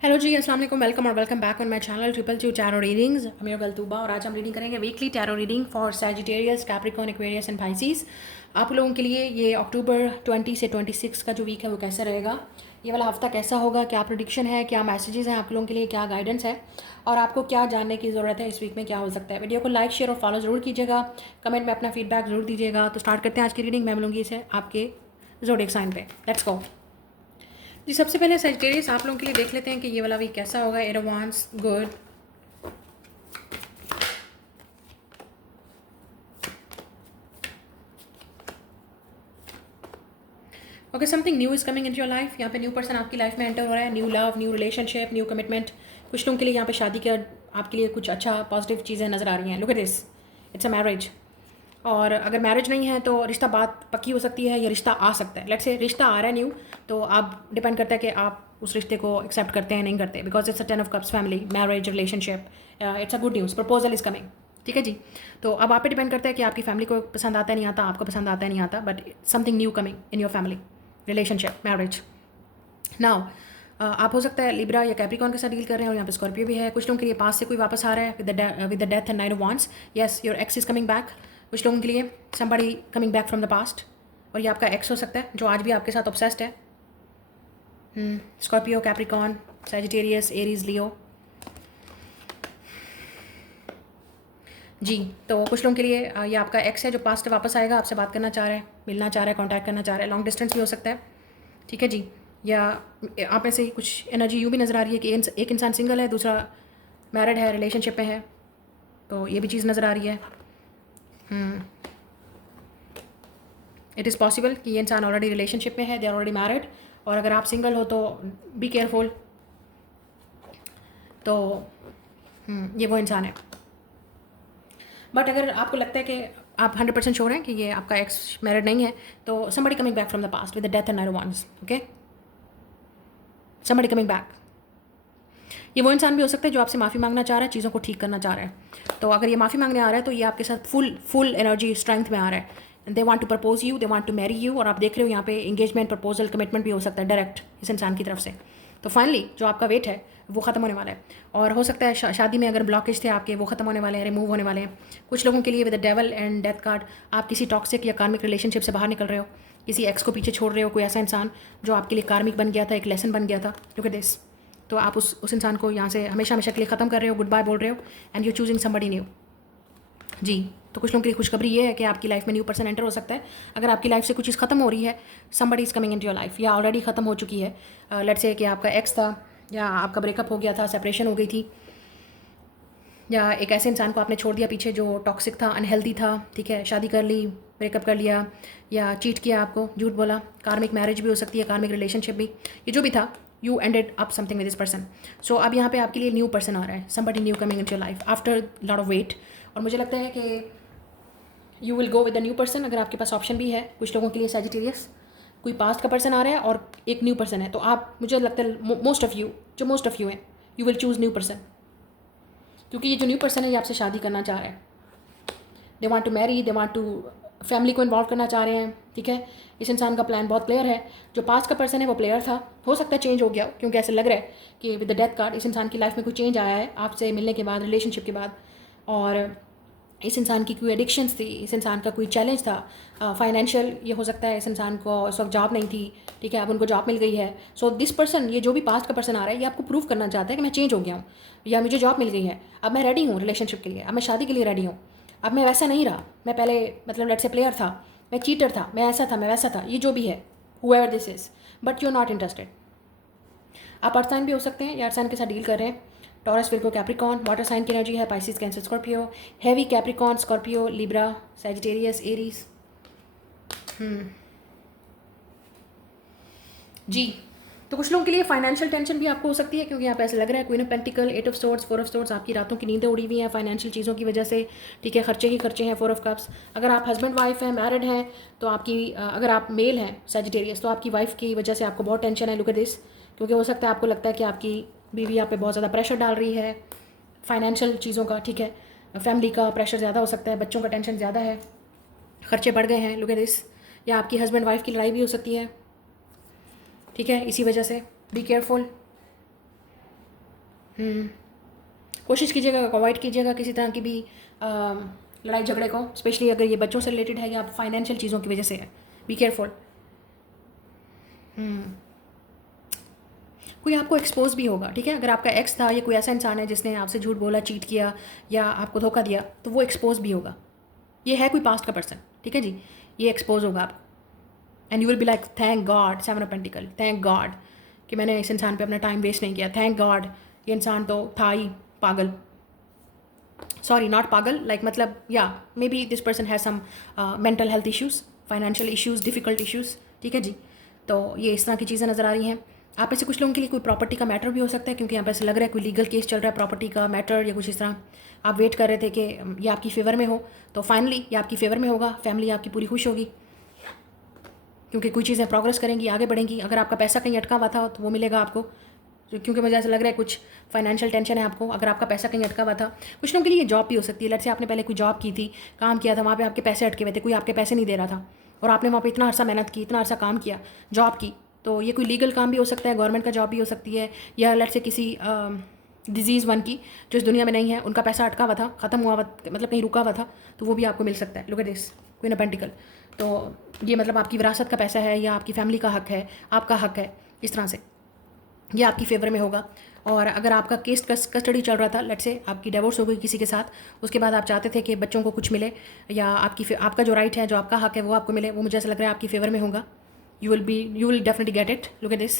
Hello जी, अस्सलाम वालेकुम, welcome और welcome back on my channel triple two tarot readings. I'm your girl Tuba और आज हम रीडिंग करेंगे weekly tarot reading for Sagittarius, Capricorn, Aquarius and Pisces. आप लोगों के लिए ये अक्टूबर 20 से 26 का जो वीक है वो कैसा रहेगा, ये वाला हफ्ता कैसा होगा, क्या प्रोडिक्शन है, क्या मैसेजेस हैं आप लोगों के लिए, क्या गाइडेंस है और आपको क्या जानने की ज़रूरत है इस वीक में क्या हो सकता है। वीडियो को लाइक, शेयर और फॉलो ज़रूर कीजिएगा, कमेंट में अपना फीडबैक ज़रूर दीजिएगा। तो स्टार्ट करते हैं आज की रीडिंग। मैं मिलूंगी इसे आपके ज़ोडिएक साइन पे। लेट्स गो जी। सबसे पहले सजिटेरियस आप लोगों के लिए देख लेते हैं कि ये वाला वीक कैसा होगा। एट वांस good, okay, something new is coming in your life. यहाँ पे न्यू पर्सन आपकी लाइफ में एंटर हो रहा है। New love, new relationship, new commitment. कुछ लोगों के लिए यहाँ पे शादी का आपके लिए कुछ अच्छा पॉजिटिव चीज़ें नज़र आ रही हैं। Look at this, it's a marriage. और अगर मैरिज नहीं है तो रिश्ता बात पक्की हो सकती है या रिश्ता आ सकता है। लेट्स से रिश्ता आ रहा है न्यू, तो आप डिपेंड करता है कि आप उस रिश्ते को एक्सेप्ट करते हैं नहीं करते। Because it's a 10 of cups, family, marriage, relationship, it's a good news, proposal is coming. ठीक है जी। तो अब आप पे डिपेंड करता है कि आपकी फैमिली को पसंद आता है नहीं आता, आपको पसंद आता है नहीं आता, but something new coming in your family, relationship, marriage. Now आप हो सकता है लिब्रा या कैप्रिकॉन के साथ डील कर रहे हैं और यहाँ पे स्कॉर्पियो भी है। कुछ लोगों के लिए पास से कोई वापस आ रहा है with the death and nine of wands. Yes, your x is coming back. कुछ लोगों के लिए somebody coming back from the past, और ये आपका एक्स हो सकता है जो आज भी आपके साथ ऑब्सेस्ड है। स्कॉर्पियो, कैप्रिकॉन, सैजिटेरियस, एरीज, लियो जी। तो कुछ लोगों के लिए ये आपका एक्स है जो पास्ट से वापस आएगा, आपसे बात करना चाह रहा है, मिलना चाह रहा है, कॉन्टैक्ट करना चाह रहा है। लॉन्ग डिस्टेंस भी हो सकता है। ठीक है जी। या आप में से कुछ एनर्जी यूँ भी नज़र आ रही है कि एक इंसान सिंगल है, दूसरा मैरिड है, रिलेशनशिप में है, तो ये भी चीज़ नज़र आ रही है। इट इज़ पॉसिबल कि ये इंसान ऑलरेडी रिलेशनशिप में है, दे आर ऑलरेडी मैरिड। और अगर आप सिंगल हो तो बी केयरफुल। तो ये वो इंसान है। बट अगर आपको लगता है कि आप 100% श्योर हैं कि ये आपका एक्स मैरिड नहीं है, तो somebody coming back from the past with the death and nine ones. Okay, somebody coming back. ये वो इंसान भी हो सकता है जो आपसे माफ़ी मांगना चाह रहा है, चीज़ों को ठीक करना चाह रहा है। तो अगर ये माफ़ी मांगने आ रहा है तो ये आपके साथ फुल एनर्जी, स्ट्रेंथ में आ रहा है। They want to propose you, they want to marry you. और आप देख रहे हो यहाँ पे इंगेजमेंट, प्रपोजल, कमिटमेंट भी हो सकता है डायरेक्ट इस इंसान की तरफ से। तो फाइनली जो आपका वेट है वो ख़त्म होने वाला है। और हो सकता है शादी में अगर ब्लॉकेज थे आपके, वो ख़त्म होने वाले हैं, रिमूव होने वाले हैं। कुछ लोगों के लिए with the devil and death card, आप किसी टॉक्सिक या कार्मिक रिलेशनशिप से बाहर निकल रहे हो, किसी एक्स को पीछे छोड़ रहे हो, कोई ऐसा इंसान जो आपके लिए कार्मिक बन गया था, एक लेसन बन गया था। Look at this. तो आप उस इंसान को यहाँ से हमेशा हमेशा के लिए ख़त्म कर रहे हो, गुड बाय बोल रहे हो, and you choosing somebody new जी। तो कुछ लोगों के लिए खुशखबरी ये है कि आपकी लाइफ में न्यू पर्सन एंटर हो सकता है। अगर आपकी लाइफ से कुछ चीज़ खत्म हो रही है, somebody is coming into your life, या ऑलरेडी ख़त्म हो चुकी है। लेट्स से कि आपका एक्स था या आपका ब्रेकअप हो गया था, सेपरेशन हो गई थी, या एक ऐसे इंसान को आपने छोड़ दिया पीछे जो टॉक्सिक था, अनहेल्दी था। ठीक है, शादी कर ली, ब्रेकअप कर लिया, या चीट किया, आपको झूठ बोला। कार्मिक मैरिज भी हो सकती है, कार्मिक रिलेशनशिप भी, ये जो भी था, you ended up something with this person. So अब यहाँ पे आपके लिए न्यू पर्सन आ रहा है, somebody new coming into your life after lot of wait. और मुझे लगता है कि you will go with the new person अगर आपके पास ऑप्शन भी है। कुछ लोगों के लिए सैजिटेरियस कोई पास्ट का पर्सन आ रहा है और एक न्यू पर्सन है, तो आप, मुझे लगता है मोस्ट ऑफ यू हैं, you will choose new person, क्योंकि ये जो न्यू पर्सन है ये आपसे शादी करना चाह रहा है। They want to marry, they want to family को इन्वॉल्व करना चाह रहे हैं। ठीक है, इस इंसान का प्लान बहुत क्लियर है। जो पास्ट का पर्सन है वो प्लेयर था, हो सकता है चेंज हो गया हो, क्योंकि ऐसे लग रहा है कि विद द डेथ कार्ड इस इंसान की लाइफ में कोई चेंज आया है आपसे मिलने के बाद, रिलेशनशिप के बाद। और इस इंसान की कोई एडिक्शंस थी, इस इंसान का कोई चैलेंज था फाइनेंशियल, ये हो सकता है इस इंसान को इस वक्त जॉब नहीं थी। ठीक है, अब उनको जॉब मिल गई है। सो दिस पर्सन, ये जो भी पास्ट का पर्सन आ रहा है, ये आपको प्रूव करना चाहता है कि मैं चेंज हो गया हूँ, या मुझे जॉब मिल गई है, अब मैं रेडी हूँ रिलेशनशिप के लिए, अब मैं शादी के लिए रेडी हूँ, अब मैं वैसा नहीं रहा। मैं पहले मतलब लेट्स से प्लेयर था, मैं चीटर था, मैं ऐसा था, मैं वैसा था, ये जो भी है, however this is, but you are not interested. आप अर्थ साइन भी हो सकते हैं या अर्थ साइन के साथ डील कर रहे हैं। Taurus, Virgo, Capricorn. Water sign की एनर्जी है, Pisces, Cancer, Scorpio. Heavy Capricorn, Scorpio, Libra, Sagittarius, Aries जी। तो कुछ लोगों के लिए फाइनेंशियल टेंशन भी आपको हो सकती है, क्योंकि यहाँ पे ऐसा लग रहा है queen of pentacle, eight of swords, four of swords, आपकी रातों की नींदें उड़ी हुई हैं फाइनेंशियल चीज़ों की वजह से। ठीक है, खर्चे ही खर्चे हैं, फोर ऑफ कप्स। अगर आप हस्बैंड वाइफ हैं, मैरिड हैं, तो आपकी अगर आप मेल हैं सैजिटेरियस, तो आपकी वाइफ की वजह से आपको बहुत टेंशन है। लुक एट दिस, क्योंकि हो सकता है आपको लगता है कि आपकी बीवी आप पे बहुत ज़्यादा प्रेशर डाल रही है फाइनेंशियल चीज़ों का। ठीक है, फैमिली का प्रेशर ज़्यादा हो सकता है, बच्चों का टेंशन ज़्यादा है, खर्चे बढ़ गए हैं। लुक एट दिस, या आपकी हस्बैंड वाइफ की लड़ाई भी हो सकती है। ठीक है, इसी वजह से बी केयरफुल। कोशिश कीजिएगा, अवॉइड कीजिएगा किसी तरह की भी लड़ाई झगड़े को, स्पेशली अगर ये बच्चों से रिलेटेड है या फाइनेंशियल चीज़ों की वजह से है। Be careful. कोई आपको एक्सपोज भी होगा, ठीक है। अगर आपका एक्स था या कोई ऐसा इंसान है जिसने आपसे झूठ बोला, चीट किया या आपको धोखा दिया, तो वो एक्सपोज भी होगा। ये है कोई पास्ट का पर्सन, ठीक है जी, ये एक्सपोज होगा आपको। And you will be like thank God, 7 of pentacle, thank God कि मैंने इस इंसान पे अपना टाइम वेस्ट नहीं किया। थैंक गॉड, ये इंसान तो था ही पागल। सॉरी, नॉट पागल, लाइक मतलब या maybe this person has some mental health issues, financial issues, difficult issues, ठीक है जी। तो ये इस तरह की चीज़ें नज़र आ रही हैं। आप में से कुछ लोगों के लिए कोई प्रॉपर्टी का मैटर भी हो सकता है, क्योंकि यहाँ पे ऐसे लग रहा है कोई लीगल केस चल रहा है, प्रॉपर्टी का मैटर या कुछ इस तरह। आप वेट कर रहे थे कि ये आपकी फेवर में हो, तो फाइनली ये आपकी फेवर में होगा। फैमिली आपकी पूरी खुश होगी, क्योंकि कोई चीज़ें प्रोग्रेस करेंगी, आगे बढ़ेंगी। अगर आपका पैसा कहीं अटका हुआ था तो वो मिलेगा आपको, क्योंकि मुझे ऐसा लग रहा है कुछ फाइनेंशियल टेंशन है आपको। अगर आपका पैसा कहीं अटका हुआ था, कुछ लोगों के लिए जॉब भी हो सकती है। लेट्स से आपने पहले कोई जॉब की थी, काम किया था, वहाँ पे आपके पैसे अटके हुए थे, कोई आपके पैसे नहीं दे रहा था और आपने वहाँ पे इतना अर्सा मेहनत की, इतना अर्सा काम किया, जॉब की। तो ये कोई लीगल काम भी हो सकता है, गवर्नमेंट का जॉब भी हो सकती है, या लेट्स से किसी डिजीज़ वन की जो इस दुनिया में नहीं है, उनका पैसा अटका हुआ था, ख़त्म हुआ हुआ, मतलब कहीं रुका हुआ था, तो वो भी आपको मिल सकता है। Look at this, queen of pentacle. तो ये मतलब आपकी विरासत का पैसा है या आपकी फैमिली का हक है, आपका हक है, इस तरह से ये आपकी फेवर में होगा। और अगर आपका केस कस्टडी चल रहा था, लेट्स से आपकी डिवोर्स हो गई किसी के साथ, उसके बाद आप चाहते थे कि बच्चों को कुछ मिले या आपका जो राइट है, जो आपका हक है, वो आपको मिले, वो मुझे ऐसा लग रहा है आपकी फेवर में होगा। You will definitely get it. Look at this,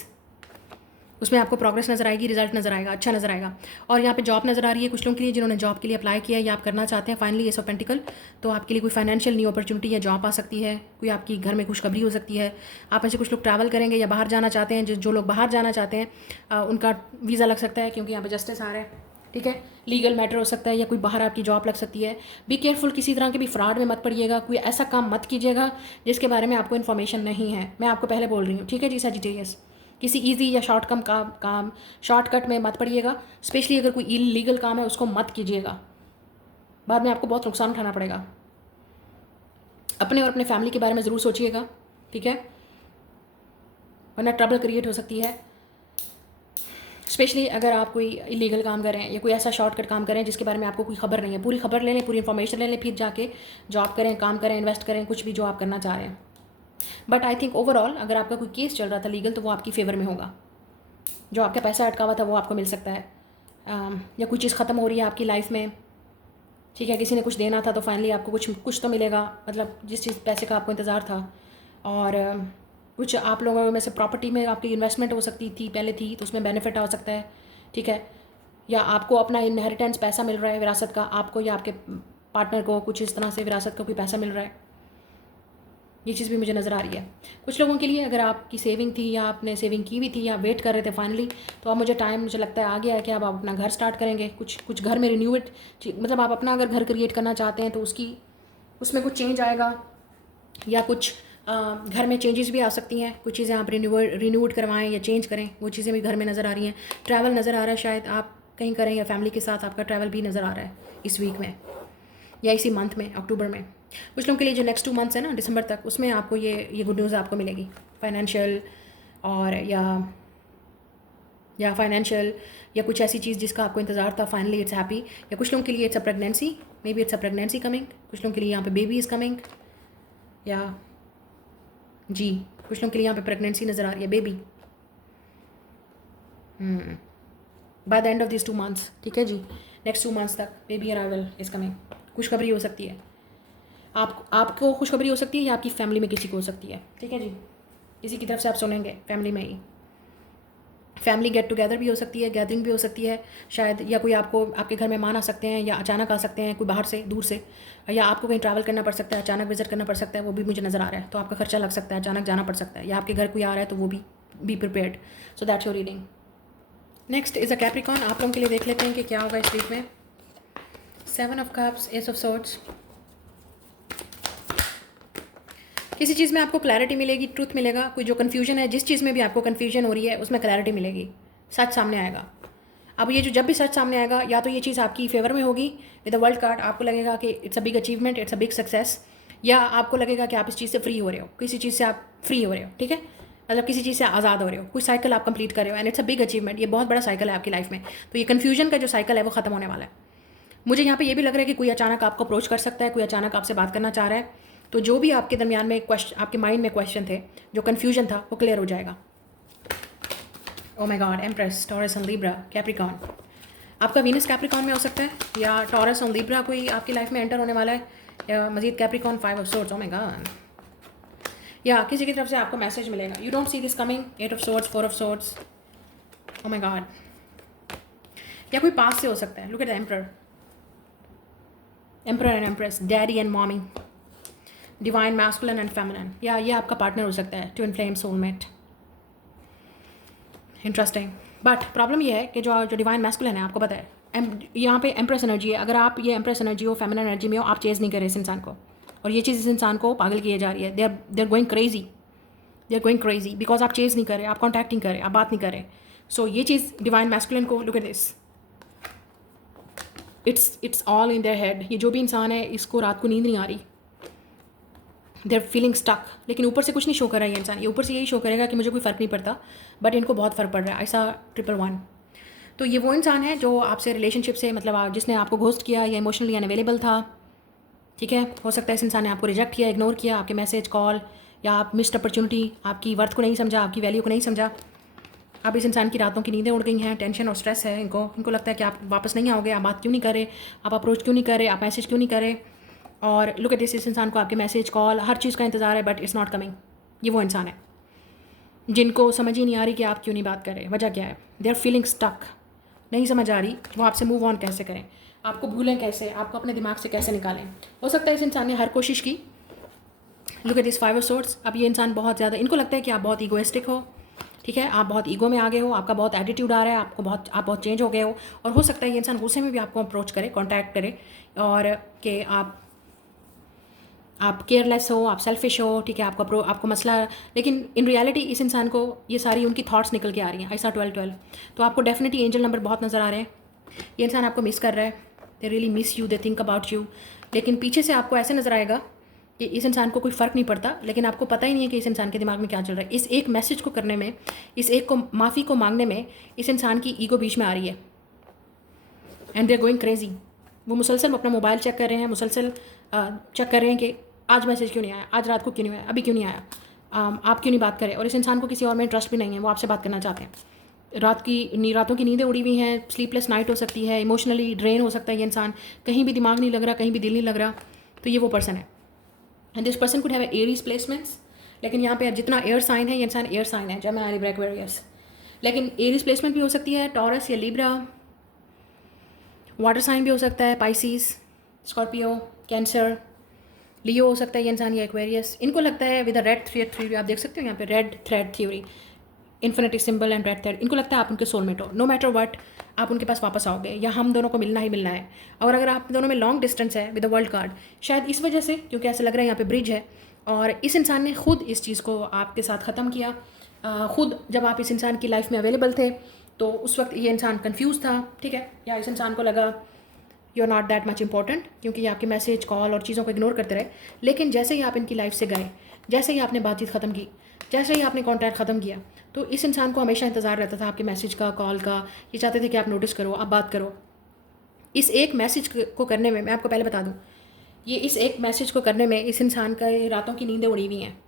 उसमें आपको प्रोग्रेस नज़र आएगी, रिजल्ट नज़र आएगा, अच्छा नज़र आएगा। और यहाँ पे जॉब नज़र आ रही है कुछ लोगों के लिए, जिन्होंने जॉब के लिए अप्लाई किया या आप करना चाहते हैं फाइनली एस ऑफ पेंटिकल, तो आपके लिए कोई फाइनेंशियल न्यू अपॉर्चुनिटी या जॉब आ सकती है, कोई आपकी घर में खुशखबरी हो सकती है। आप में से कुछ लोग ट्रैवल करेंगे या बाहर जाना चाहते हैं। जो लोग बाहर जाना चाहते हैं उनका वीज़ा लग सकता है, क्योंकि यहाँ पे जस्टिस आ रहा है, ठीक है। लीगल मैटर हो सकता है या कोई बाहर आपकी जॉब लग सकती है। बी केयरफुल, किसी तरह के भी फ्रॉड में मत पड़िएगा, कोई ऐसा काम मत कीजिएगा जिसके बारे में आपको इन्फॉर्मेशन नहीं है। मैं आपको पहले बोल रही हूँ, ठीक है जी सजिटेरियस। किसी इजी या काम शॉर्टकट में मत पड़िएगा, स्पेशली अगर कोई इलीगल काम है उसको मत कीजिएगा, बाद में आपको बहुत नुकसान उठाना पड़ेगा। अपने और अपने फैमिली के बारे में ज़रूर सोचिएगा, ठीक है, वरना ट्रबल क्रिएट हो सकती है। स्पेशली अगर आप कोई इलीगल काम करें या कोई ऐसा शॉर्टकट काम करें जिसके बारे में आपको कोई खबर नहीं है। पूरी खबर ले लें, पूरी इन्फॉर्मेशन ले लें, फिर जाके जॉब करें, काम करें, इन्वेस्ट करें, कुछ भी जो आप करना चाह रहे हैं। बट आई थिंक ओवरऑल अगर आपका कोई केस चल रहा था लीगल, तो वो आपकी फेवर में होगा। जो आपका पैसा अटका हुआ था वो आपको मिल सकता है, या कोई चीज़ ख़त्म हो रही है आपकी लाइफ में, ठीक है, किसी ने कुछ देना था तो फाइनली आपको कुछ तो मिलेगा, मतलब जिस चीज़ पैसे का आपको इंतज़ार था। और कुछ आप लोगों में से प्रॉपर्टी में आपकी इन्वेस्टमेंट हो सकती थी, पहले थी, तो उसमें बेनिफिट आ सकता है, ठीक है। या आपको अपना इनहेरिटेंस पैसा मिल रहा है, विरासत का, आपको या आपके पार्टनर को कुछ इस तरह से विरासत का कोई पैसा मिल रहा है। ये चीज़ भी मुझे नज़र आ रही है। कुछ लोगों के लिए अगर आपकी सेविंग थी या आपने सेविंग की भी थी या वेट कर रहे थे फाइनली, तो अब मुझे लगता है आ गया है कि अब आप अपना घर स्टार्ट करेंगे। कुछ घर में रिन्यूएट, मतलब आप अपना अगर घर क्रिएट करना चाहते हैं तो उसमें कुछ चेंज आएगा, या कुछ घर में चेंजेस भी आ सकती हैं। कुछ चीज़ें आप रिन्यूड करवाएं या चेंज करें, वो चीज़ें भी घर में नज़र आ रही हैं। ट्रैवल नज़र आ रहा है, शायद आप कहीं करें या फैमिली के साथ आपका ट्रैवल भी नज़र आ रहा है इस वीक में या इसी मंथ में, अक्टूबर में। कुछ लोगों के लिए जो नेक्स्ट 2 मंथ्स है ना, दिसंबर तक, उसमें आपको ये गुड न्यूज़ आपको मिलेगी, फाइनेंशियल और या फाइनेंशियल या कुछ ऐसी चीज़ जिसका आपको इंतज़ार था, फाइनली इट्स हैप्पी। या कुछ लोगों के लिए it's a pregnancy, may be it's a pregnancy coming. कुछ लोगों के लिए यहाँ पे बेबी इज़ कमिंग, या जी कुछ लोगों के लिए यहाँ पे प्रेगनेंसी नज़र आ रही है, baby by the end of this 2 months, ठीक है जी। नेक्स्ट 2 मंथ्स तक बेबी अराइवल इज़ कमिंग। खुशखबरी हो सकती है, आपको खुशखबरी हो सकती है या आपकी फैमिली में किसी को हो सकती है, ठीक है जी। किसी की तरफ से आप सुनेंगे फैमिली में ही। फैमिली गेट टुगेदर भी हो सकती है, गैदरिंग भी हो सकती है शायद, या कोई आपको आपके घर मेहमान आ सकते हैं या अचानक आ सकते हैं, कोई बाहर से दूर से, या आपको कहीं ट्रैवल करना पड़ सकता है, अचानक विजिट करना पड़ सकता है, वो भी मुझे नज़र आ रहा है। तो आपका खर्चा लग सकता है, अचानक जाना पड़ सकता है, या आपके घर कोई आ रहा है तो वो भी be prepared. So that's your reading. Next is a Capricorn. आप लोगों के लिए देख लेते हैं कि क्या होगा इस वीक में। 7 of cups, S of swords. किसी चीज़ में आपको क्लैरिटी मिलेगी, ट्रूथ मिलेगा। कोई जो कन्फ्यूजन है, जिस चीज़ में भी आपको कन्फ्यूजन हो रही है, उसमें क्लैरिटी मिलेगी, सच सामने आएगा। अब ये जब भी सच सामने आएगा, या तो ये चीज़ आपकी फेवर में होगी विद द वर्ल्ड कार्ड, आपको लगेगा कि it's a big achievement, it's a big success, या आपको लगेगा कि आप इस चीज़ से फ्री हो रहे हो, किसी चीज़ से आप फ्री हो रहे हो, ठीक है। मतलब किसी चीज़ से आज़ाद हो रहे हो, कोई साइकिल आप कंप्लीट कर रहे हो, and it's a big achievement. ये बहुत बड़ा साइकिल है आपकी लाइफ में। तो ये कन्फ्यूजन का जो साइकिल है वो ख़त्म होने वाला है। मुझे यहाँ पे ये भी लग रहा है कि कोई अचानक आपको अप्रोच कर सकता है, कोई अचानक आपसे बात करना चाह रहा है। तो जो भी आपके दरमियान में क्वेश्चन, आपके माइंड में क्वेश्चन थे, जो कन्फ्यूजन था, वो क्लियर हो जाएगा। ओ my God, empress, taurus and Libra, Capricorn. आपका वीनस कैप्रिकॉर्न में हो सकता है, या टॉरस और लिब्रा कोई आपकी लाइफ में एंटर होने वाला है, या मजीद Capricorn, 5 of swords. Oh my God, या किसी की तरफ से आपको मैसेज मिलेगा। You don't see this coming, 8 of swords, 4 of swords. Oh my God, या कोई पास से हो सकता है। Look at the emperor, emperor and empress, daddy and mommy, divine masculine and feminine, या ये आपका पार्टनर हो सकता है, twin flame, soulmate. Interesting. But problem ये है कि जो जो डिवाइन मैस्कुलिन है, आपको पता है यहाँ पे एम्प्रेस एनर्जी है। अगर आप ये एम्प्रेस एनर्जी हो, फेमिनिन एनर्जी में हो, आप चेज़ नहीं कर रहे इस इंसान को, और ये चीज़ इस इंसान को पागल किए जा रही है। They are going crazy, they are going crazy because आप चेज़ नहीं कर रहे, आप कॉन्टैक्ट नहीं कर रहे, आप बात नहीं कर रहे। सो ये चीज़ डिवाइन मैस्कुलिन को, look at this, it's all in their head. ये जो भी इंसान है, इसको रात को नींद नहीं आ रही, दे आर फीलिंग स्टक। लेकिन ऊपर से कुछ नहीं शो कर रहा है ये इंसान। ये ऊपर से यही शो करेगा कि मुझे कोई फ़र्क नहीं पड़ता, बट इनको बहुत फ़र्क पड़ रहा है। ऐसा 111। तो ये वो इंसान है जो आपसे रिलेशनशिप से, मतलब जिसने आपको घोस्ट किया या इमोशनली अनअवेलेबल था, ठीक है। हो सकता है इस इंसान ने आपको रिजेक्ट किया, इग्नोर किया, आपके मैसेज, कॉल, या आप मिस्ड अपॉर्चुनिटी, आपकी वर्थ को नहीं समझा, आपकी वैल्यू को नहीं समझा। अब इस इंसान की रातों की नींदें उड़ गई हैं, टेंशन और स्ट्रेस है इनको लगता है कि आप वापस नहीं आओगे, आप बात क्यों नहीं कर रहे, आप अप्रोच क्यों नहीं कर रहे, आप मैसेज क्यों नहीं कर रहे। और लुक एट दिस, इस इंसान को आपके मैसेज, कॉल, हर चीज़ का इंतज़ार है, बट इट्स नॉट कमिंग। ये वो इंसान है जिनको समझ ही नहीं आ रही कि आप क्यों नहीं बात कर रहे, वजह क्या है। दे आर फीलिंग स्टक, नहीं समझ आ रही वो आपसे मूव ऑन कैसे करें, आपको भूलें कैसे, आपको अपने दिमाग से कैसे निकालें। हो सकता है इस इंसान ने हर कोशिश की। Look at this 5 of swords. अब ये इंसान बहुत ज़्यादा, इनको लगता है कि आप बहुत ईगोइस्टिक हो, ठीक है, आप बहुत ईगो में आ गए हो, आपका बहुत एटीट्यूड आ रहा है, आप बहुत चेंज हो गए हो। और हो सकता है ये इंसान गुस्से में भी आपको अप्रोच करे, कॉन्टैक्ट करे, और कि आप केयरलेस हो, आप सेल्फिश हो, ठीक है, आपको मसला। लेकिन इन रियलिटी इस इंसान को ये सारी उनकी थॉट्स निकल के आ रही हैं। ऐसा 12-12। तो आपको डेफिनेटली एंजल नंबर बहुत नज़र आ रहे हैं। ये इंसान आपको मिस कर रहा है, they really miss you, they think about you. लेकिन पीछे से आपको ऐसे नज़र आएगा कि इस इंसान को कोई फ़र्क नहीं पड़ता, लेकिन आपको पता ही नहीं है कि इस इंसान के दिमाग में क्या चल रहा है। इस एक मैसेज को करने में, इस एक को माफ़ी को मांगने में, इस इंसान की ईगो बीच में आ रही है, and they are going crazy. वो मुसलसल अपना मोबाइल चेक कर रहे हैं, मुसलसल चेक कर रहे हैं कि आज मैसेज क्यों नहीं आया, आज रात को क्यों नहीं आया, अभी क्यों नहीं आया, आप क्यों नहीं बात करें। और इस इंसान को किसी और में इंटरेस्ट भी नहीं है, वो आपसे बात करना चाहते हैं। रातों की नींदें उड़ी हुई हैं, स्लीपलेस नाइट हो सकती है, इमोशनली ड्रेन हो सकता है ये इंसान, कहीं भी दिमाग नहीं लग रहा, कहीं भी दिल नहीं लग रहा। तो ये वो पर्सन है, and this person could have Aries placements. लेकिन यहाँ पे अब जितना एयर साइन है, ये इंसान एयर साइन है, जेमिनी, लिब्रा, एक्वेरियस। लेकिन एरीज प्लेसमेंट भी हो सकती है, टॉरस या लिब्रा। वाटर साइन भी हो सकता है, पाइसिस, स्कॉर्पियो, कैंसर, लियो हो सकता है ये इंसान, या एक्वेरियस। इनको लगता है with a red thread theory, आप देख सकते हो यहाँ पे red thread theory, infinity symbol and red thread. इनको लगता है आप उनके सोलमेट हो, नो मैटर व्हाट आप उनके पास वापस आओगे, या हम दोनों को मिलना ही मिलना है। और अगर आप दोनों में लॉन्ग डिस्टेंस है विद द वर्ल्ड कार्ड, शायद इस वजह से, क्योंकि ऐसा लग रहा है यहाँ पे ब्रिज है, और इस इंसान ने खुद इस चीज़ को आपके साथ ख़त्म किया। खुद जब आप इस इंसान की लाइफ में अवेलेबल थे, तो उस वक्त ये इंसान कन्फ्यूज़ था, ठीक है, या इस इंसान को लगा you are not that much important, क्योंकि ये आपके मैसेज, कॉल और चीज़ों को इग्नोर करते रहे। लेकिन जैसे ही आप इनकी लाइफ से गए, जैसे ही आपने बातचीत ख़त्म की, जैसे ही आपने कॉन्टैक्ट ख़त्म किया, तो इस इंसान को हमेशा इंतज़ार रहता था आपके मैसेज का, कॉल का। ये चाहते थे कि आप नोटिस करो, आप बात करो। इस एक मैसेज को करने में, मैं आपको पहले बता दूँ, ये इस एक मैसेज को करने में इस इंसान का रातों की नींदें उड़ी हुई हैं।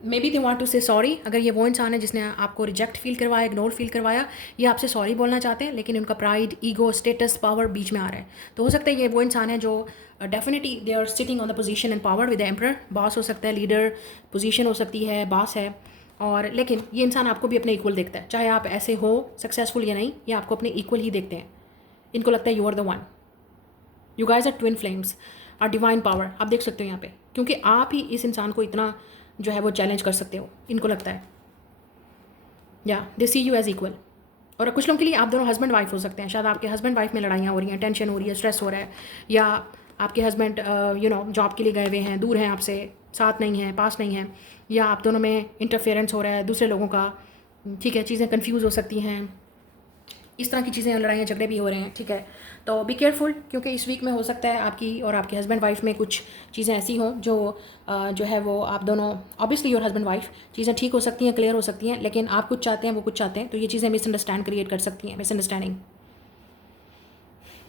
Maybe they want to say sorry. अगर ये वो इंसान है जिसने आपको रिजेक्ट फील करवाया, इग्नोर फील करवाया, ये आपसे सॉरी बोलना चाहते हैं, लेकिन उनका प्राइड, ईगो, स्टेटस, पावर बीच में आ रहा है। तो हो सकता है ये वो इंसान है जो definitely they are sitting on the position and power with the emperor. Boss हो सकता है, लीडर पोजीशन हो सकती है, बॉस है। और लेकिन ये इंसान आपको भी अपने इक्वल देखता है, चाहे आप ऐसे हो सक्सेसफुल या नहीं, ये आपको अपने इक्वल ही देखते हैं। इनको लगता है you are the one, you guys are twin flames, are divine power. आप देख सकते हो यहाँ पे, क्योंकि आप ही इस इंसान को इतना जो है वो चैलेंज कर सकते हो, इनको लगता है। या दे सी यू एज इक्वल। और कुछ लोगों के लिए आप दोनों हस्बैंड वाइफ हो सकते हैं। शायद आपके हस्बैंड वाइफ में लड़ाइयाँ हो रही हैं, टेंशन हो रही है, स्ट्रेस हो रहा है, या आपके हस्बैंड जॉब के लिए गए हुए हैं, दूर हैं आपसे, साथ नहीं हैं, पास नहीं हैं, या आप दोनों में इंटरफेरेंस हो रहा है दूसरे लोगों का, ठीक है, चीज़ें कन्फ्यूज़ हो सकती हैं। इस तरह की चीज़ें, लड़ाइयाँ झगड़े भी हो रहे हैं, ठीक है। तो बी केयरफुल, क्योंकि इस वीक में हो सकता है आपकी और आपके हस्बैंड वाइफ में कुछ चीज़ें ऐसी हों जो है वो आप दोनों, ऑब्वियसली योर हस्बैंड वाइफ, चीज़ें ठीक हो सकती हैं, क्लियर हो सकती हैं, लेकिन आप कुछ चाहते हैं, वो कुछ चाहते हैं, तो ये चीज़ें मिसअंडरस्टैंड क्रिएट कर सकती हैं, मिसअंडरस्टैंडिंग।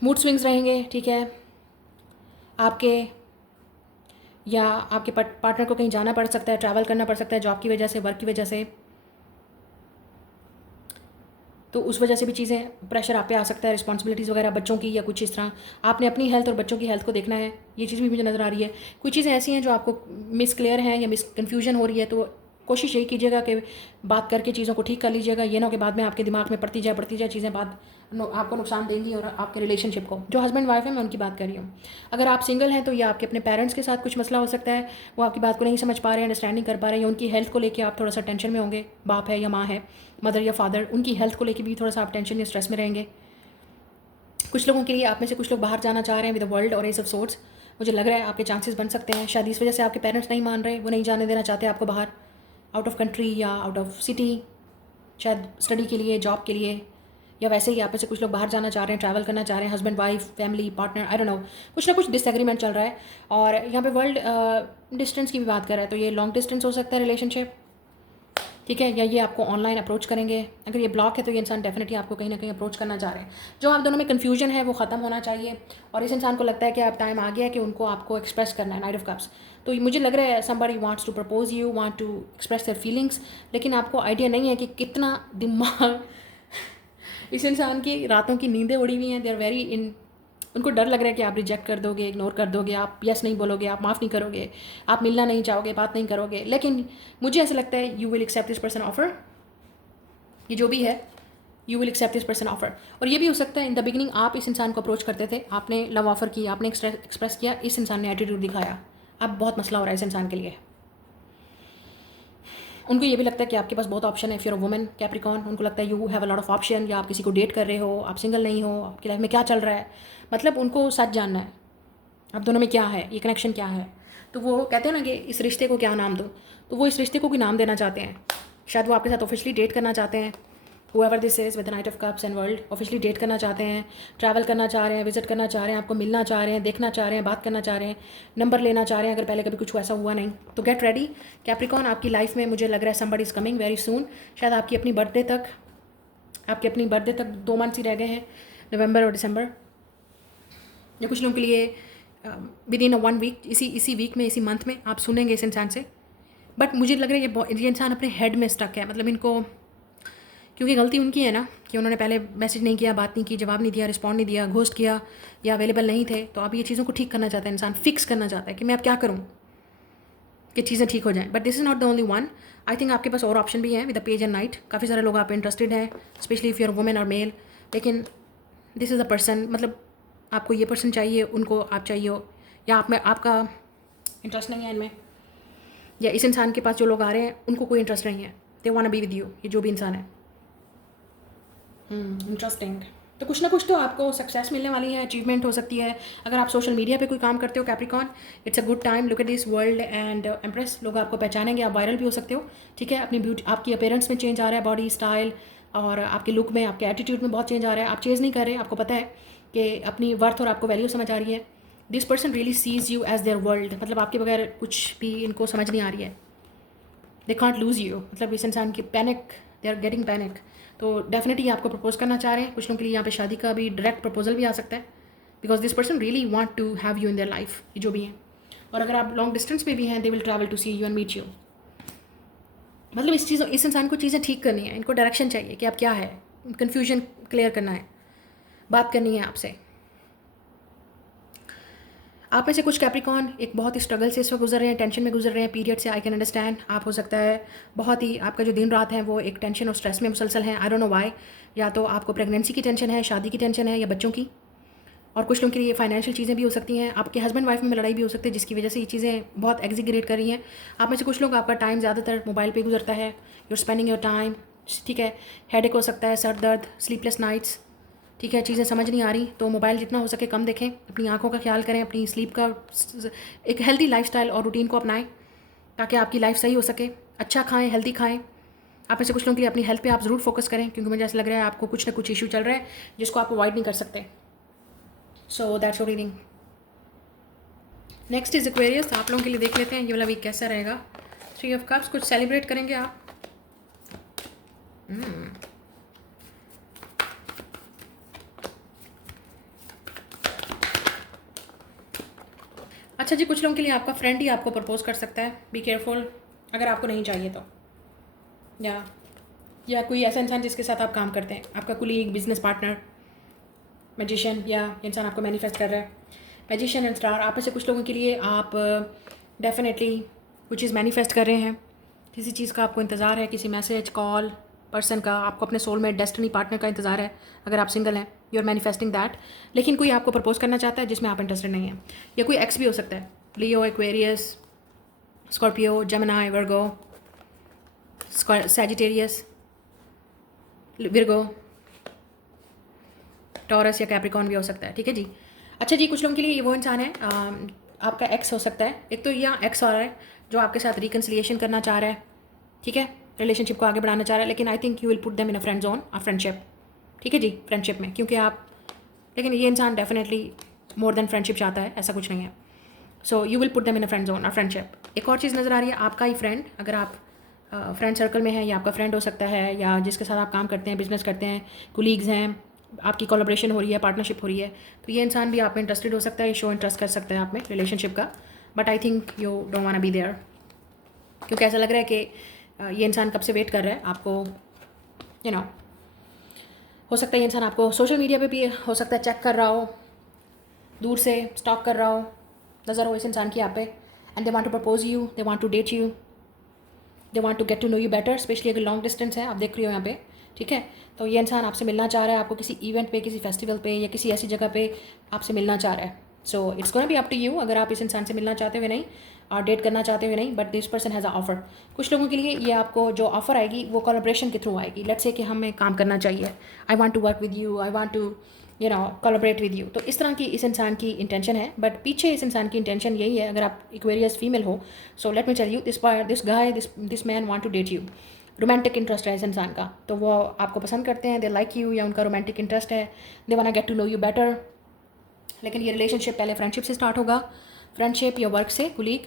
मूड स्विंग्स रहेंगे, ठीक है। आपके या आपके पार्टनर को कहीं जाना पड़ सकता है, ट्रैवल करना पड़ सकता है जॉब की वजह से, वर्क की वजह से, तो उस वजह से भी चीज़ें, प्रेशर आप पे आ सकता है, रिस्पॉन्सिबिलिटीज़ वगैरह बच्चों की या कुछ इस तरह। आपने अपनी हेल्थ और बच्चों की हेल्थ को देखना है, ये चीज़ भी मुझे नज़र आ रही है। कुछ चीज़ें ऐसी हैं जो आपको मिस क्लियर हैं या मिस कन्फ्यूजन हो रही है, तो कोशिश यही कीजिएगा कि बात करके चीज़ों को ठीक कर लीजिएगा। ये ना हो कि बाद में आपके दिमाग में पड़ती जाए चीज़ें, बाद आपको नुकसान देंगी और आपके रिलेशनशिप को। जो हस्बैंड वाइफ है, मैं उनकी बात कर रही हूँ। अगर आप सिंगल हैं तो ये आपके अपने पेरेंट्स के साथ कुछ मसला हो सकता है, वो आपकी बात को नहीं समझ पा रहे हैं, अंडरस्टैंडिंग कर पा रहे हैं, या उनकी हेल्थ को लेके आप थोड़ा सा टेंशन में होंगे। बाप है या माँ है, मदर या फादर, उनकी हेल्थ को लेके भी थोड़ा सा आप टेंशन या स्ट्रेस में रहेंगे। कुछ लोगों के लिए, आप में से कुछ लोग बाहर जाना चाह रहे हैं विद द वर्ल्ड और एस ऑफ सोर्ट्स, मुझे लग रहा है आपके चांसेस बन सकते हैं। शायद इस वजह से आपके पेरेंट्स नहीं मान रहे, वो नहीं जाने देना चाहते आपको बाहर, आउट ऑफ कंट्री या आउट ऑफ सिटी, शायद स्टडी के लिए, जॉब के लिए, या वैसे ही आप में से कुछ लोग बाहर जाना चाह रहे हैं, ट्रैवल करना चाह रहे हैं, husband wife, family, partner, I don't know, कुछ ना कुछ डिसएग्रीमेंट चल रहा है। और यहाँ पे वर्ल्ड डिस्टेंस की भी बात कर रहा है, तो ये लॉन्ग डिस्टेंस हो सकता है रिलेशनशिप, ठीक है, या ये आपको ऑनलाइन अप्रोच करेंगे। अगर ये ब्लॉक है तो ये इंसान डेफिनेटली आपको कहीं ना कहीं अप्रोच करना चाह रहे हैं। जो आप दोनों में कन्फ्यूजन है वो ख़त्म होना चाहिए, और इस इंसान को लगता है कि अब टाइम आ गया है कि उनको आपको एक्सप्रेस करना है, नाइट ऑफ कप्स। तो मुझे लग रहा है somebody wants to propose you, want to express their feelings, लेकिन आपको आइडिया नहीं है कि कितना दिमाग इस इंसान की रातों की नींदें उड़ी हुई हैं। दे आर वेरी इन, उनको डर लग रहा है कि आप रिजेक्ट कर दोगे, इग्नोर कर दोगे, आप यस नहीं बोलोगे, आप माफ़ नहीं करोगे, आप मिलना नहीं चाहोगे, बात नहीं करोगे। लेकिन मुझे ऐसा लगता है you will accept this person offer, ये जो भी है, you will accept this person offer. और ये भी हो सकता है इन द बिगिनिंग आप इस इंसान को अप्रोच करते थे, आपने लव ऑफर किया, आपने एक्सप्रेस किया, इस इंसान ने एटीट्यूड दिखाया, अब बहुत मसला हो रहा है इस इंसान के लिए। उनको ये भी लगता है कि आपके पास बहुत ऑप्शन है, if you're a woman Capricorn, उनको लगता है you have a lot of option, या आप किसी को डेट कर रहे हो, आप सिंगल नहीं हो, आपकी लाइफ में क्या चल रहा है, मतलब उनको सच जानना है आप दोनों में क्या है, ये कनेक्शन क्या है। तो वो कहते हैं ना कि इस रिश्ते को क्या नाम दूँ, तो वो इस रिश्ते को कोई नाम देना चाहते हैं। शायद वो आपके साथ ऑफिशियली डेट करना चाहते हैं, whoever this is with the knight of cups and world, officially date करना चाहते हैं, ट्रैवल करना चाह रहे हैं, विजिट करना चाह रहे हैं, आपको मिलना चाह रहे हैं, देखना चाह रहे हैं, बात करना चाह रहे हैं, नंबर लेना चाह रहे हैं, अगर पहले कभी कुछ ऐसा हुआ नहीं तो गेट रेडी कैप्रिकॉर्न। आपकी लाइफ में मुझे लग रहा है somebody is coming very soon। शायद आपकी अपनी बर्थडे तक 2 मंथ्स ही रह गए हैं, नवंबर और दिसंबर, या कुछ लोगों के लिए विद इन 1 वीक, इसी वीक में, इसी मंथ में आप सुनेंगे इस इंसान से। बट मुझे लग रहा है ये इंसान अपने हेड में स्टक है, मतलब इनको, क्योंकि गलती उनकी है ना कि उन्होंने पहले मैसेज नहीं किया, बात नहीं की, जवाब नहीं दिया, रिस्पॉन्ड नहीं दिया, घोस्ट किया, या अवेलेबल नहीं थे। तो अब ये चीज़ों को ठीक करना चाहता है इंसान, फिक्स करना चाहता है कि मैं अब क्या करूँ कि चीज़ें ठीक हो जाएं। But this is not the only one, I think आपके पास और ऑप्शन भी हैं with the page and night. काफ़ी सारे लोग आप इंटरेस्टेड हैं, स्पेशली इफ़ यूर वुमेन और मेल, लेकिन दिस इज़ द पर्सन, मतलब आपको ये पर्सन चाहिए, उनको आप चाहिए हो, या आप में आपका इंटरेस्ट नहीं है इनमें, या इस इंसान के पास जो लोग आ रहे हैं उनको कोई इंटरेस्ट नहीं है, they want to be with you, ये जो भी इंसान है। इंटरेस्टिंग। तो कुछ ना कुछ तो आपको सक्सेस मिलने वाली है, अचीवमेंट हो सकती है। अगर आप सोशल मीडिया पे कोई काम करते हो Capricorn, it's a good time, look at this world and empress, लोग आपको पहचानेंगे, आप वायरल भी हो सकते हो, ठीक है। अपनी ब्यूटी, आपकी अपीयरेंस में चेंज आ रहा है, बॉडी स्टाइल और आपके लुक में, आपके एटीट्यूड में बहुत चेंज आ रहा है। आप चेंज नहीं कर रहे, आपको पता है कि अपनी वर्थ और आपको वैल्यू समझ आ रही है। This person really sees you as their world, मतलब आपके बगैर कुछ भी इनको समझ नहीं आ रही है, दे कांट लूज़ यू, मतलब इस इंसान की panic, they are getting panic. तो डेफिनेटली आपको प्रपोज करना चाह रहे हैं। कुछ लोगों के लिए यहाँ पे शादी का भी डायरेक्ट प्रपोजल भी आ सकता है, because this person really want to have you in their life, ये जो भी हैं। और अगर आप लॉन्ग डिस्टेंस में भी हैं, they will travel to see you and meet you. मतलब इस इंसान को चीज़ें ठीक करनी है, इनको डायरेक्शन चाहिए कि अब क्या है, कन्फ्यूजन क्लियर करना है, बात करनी है आपसे। आप में से कुछ कैप्रिकॉर्न एक बहुत ही स्ट्रगल से इस वक्त गुजर रहे हैं, टेंशन में गुजर रहे हैं, पीरियड से, आई कैन अंडरस्टैंड। आप हो सकता है बहुत ही, आपका जो दिन रात है वो एक टेंशन और स्ट्रेस में मुसलसल है, आई डोंट नो व्हाई। या तो आपको प्रेगनेंसी की टेंशन है, शादी की टेंशन है, या बच्चों की। और कुछ लोगों के लिए फाइनेंशियल चीज़ें भी हो सकती हैं, आपके हस्बैंड वाइफ में लड़ाई भी हो सकती है जिसकी वजह से ये चीज़ें बहुत एग्जीगरेट कर रही हैं। आप में से कुछ लोग, आपका टाइम ज़्यादातर मोबाइल पे गुजरता है, यूर स्पेंडिंग योर टाइम, ठीक है। हेडेक हो सकता है, सर दर्द, स्लीपलेस नाइट्स, ठीक है, चीज़ें समझ नहीं आ रही, तो मोबाइल जितना हो सके कम देखें, अपनी आंखों का ख्याल करें, अपनी स्लीप का एक हेल्दी लाइफस्टाइल और रूटीन को अपनाएं ताकि आपकी लाइफ सही हो सके। अच्छा खाएं, हेल्दी खाएं, आप में से कुछ लोगों के लिए अपनी हेल्थ पे आप ज़रूर फोकस करें, क्योंकि मुझे ऐसा लग रहा है आपको कुछ ना कुछ इशू चल रहा है जिसको आप अवॉइड नहीं कर सकते. So that's your reading. Next is Aquarius. आप लोगों के लिए देख लेते हैं ये वाला वीक कैसा रहेगा. 3 ऑफ कप्स. कुछ सेलिब्रेट करेंगे आप. अच्छा जी, कुछ लोगों के लिए आपका फ्रेंड ही आपको प्रपोज कर सकता है. बी केयरफुल अगर आपको नहीं चाहिए तो. या कोई ऐसा इंसान जिसके साथ आप काम करते हैं, आपका कुलीग, बिजनेस पार्टनर, मैजिशियन, या इंसान आपको मैनिफेस्ट कर रहा है. Magician and star. आप में से कुछ लोगों के लिए आप डेफिनेटली कुछ चीज़ मैनिफेस्ट कर रहे हैं. किसी चीज़ का आपको इंतज़ार है, किसी मैसेज, कॉल, पर्सन का. आपको अपने सोलमेट, डेस्टिनी पार्टनर का इंतज़ार है. अगर आप सिंगल हैं, यू आर मैनिफेस्टिंग दैट. लेकिन कोई आपको प्रपोज करना चाहता है जिसमें आप इंटरेस्टेड नहीं हैं. या कोई एक्स भी हो सकता है. लियो, एक्वेरियस, स्कॉर्पियो, जेमिनी, वर्गो, सैजिटेरियस, विर्गो, टॉरस या कैप्रिकॉन भी हो सकता है. ठीक है जी. अच्छा जी, कुछ लोगों के लिए ये वो इंसान है, आपका एक्स हो सकता है. एक तो यहाँ एक्स आ रहा है जो आपके साथ रिकन्सिलिएशन करना चाह रहा है. ठीक है, रिलेशनशिप को आगे बढ़ाना चाह रहा है. लेकिन I think you will put them in a friend zone, a friendship. ठीक है जी, फ्रेंडशिप में. क्योंकि आप, लेकिन ये इंसान डेफिनेटली मोर देन फ्रेंडशिप चाहता है, ऐसा कुछ नहीं है. So you will put them in a friend zone, a friendship. एक और चीज़ नज़र आ रही है, आपका ही फ्रेंड, अगर आप फ्रेंड सर्कल में है, या आपका फ्रेंड हो सकता है, या जिसके साथ आप काम करते हैं, बिजनेस करते हैं, कुलीग्स हैं, आपकी कोलैबोरेशन हो रही है, पार्टनरशिप हो रही है, तो ये इंसान भी आप में इंटरेस्टेड हो सकता है. शो इंटरेस्ट कर सकता है आप में रिलेशनशिप का. But I think you don't want to be there, क्योंकि ऐसा लग रहा है कि ये इंसान कब से वेट कर रहा है आपको. यू नो, हो सकता है ये इंसान आपको सोशल मीडिया पे भी हो सकता है चेक कर रहा हो, दूर से स्टॉक कर रहा हो, नज़र हो इस इंसान की आप पे. And they want to propose you, they want to date you, they want to get to know you better. Specially अगर लॉन्ग डिस्टेंस है, आप देख रही हो यहाँ पे. ठीक है, तो ये इंसान आपसे मिलना चाह रहा है, आपको किसी इवेंट पे, किसी फेस्टिवल पे, या किसी ऐसी जगह पे आपसे मिलना चाह रहा है. So it's gonna be up to you अगर आप इस इंसान से मिलना चाहते हुए नहीं और डेट करना चाहते हुए नहीं. But this person has a offer. कुछ लोगों के लिए ये आपको जो ऑफर आएगी वो कोलैबोरेशन के थ्रू आएगी. लेट्स से कि हमें काम करना चाहिए, I want to work with you, I want to you know collaborate with you. तो इस तरह की इस इंसान की इंटेंशन है. बट पीछे इस इंसान की इंटेंशन यही है, अगर आप एक्वेरियस फीमेल हो, so let me tell you, this guy, this man want to date you. Romantic interest है इस इंसान का, तो वो आपको पसंद करते हैं, दे लाइक यू, या उनका रोमांटिक इंटरेस्ट है, they want get to know you better. लेकिन ये रिलेशनशिप पहले फ्रेंडशिप से स्टार्ट होगा, फ्रेंडशिप या वर्क से, कुलीग,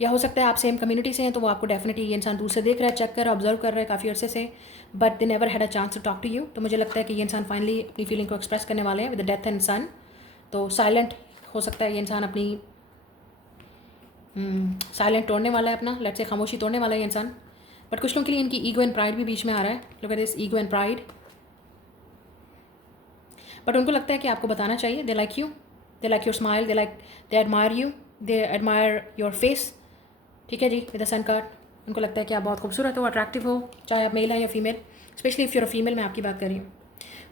या हो सकता है आप सेम कम्युनिटी से हैं, तो वो आपको डेफिनेटली ये इंसान दूर से देख रहा है, चेक कर रहा है, ऑब्जर्व कर रहा है काफ़ी अर्से से. But they never had a chance to talk to you. तो मुझे लगता है कि ये इंसान फाइनली अपनी फीलिंग को एक्सप्रेस करने वाले हैं विद द डेथ एंड सन. तो साइलेंट हो सकता है ये इंसान अपनी साइलेंट तोड़ने वाला है अपना, लेट से खामोशी तोड़ने वाला है ये इंसान. बट कुछ लोगों के लिए इनकी ईगो एंड प्राइड भी बीच में आ रहा है. Look at this, ego and pride. But उनको लगता है कि आपको बताना चाहिए. दे like you, they like your smile, they admire you, they admire your face. ठीक है जी, विद द सन कार्ड. उनको लगता है कि आप बहुत खूबसूरत हो, अट्रैक्टिव हो, चाहे आप मेल हैं या female. Specially if you're a female, मैं आपकी बात कर रही हूँ.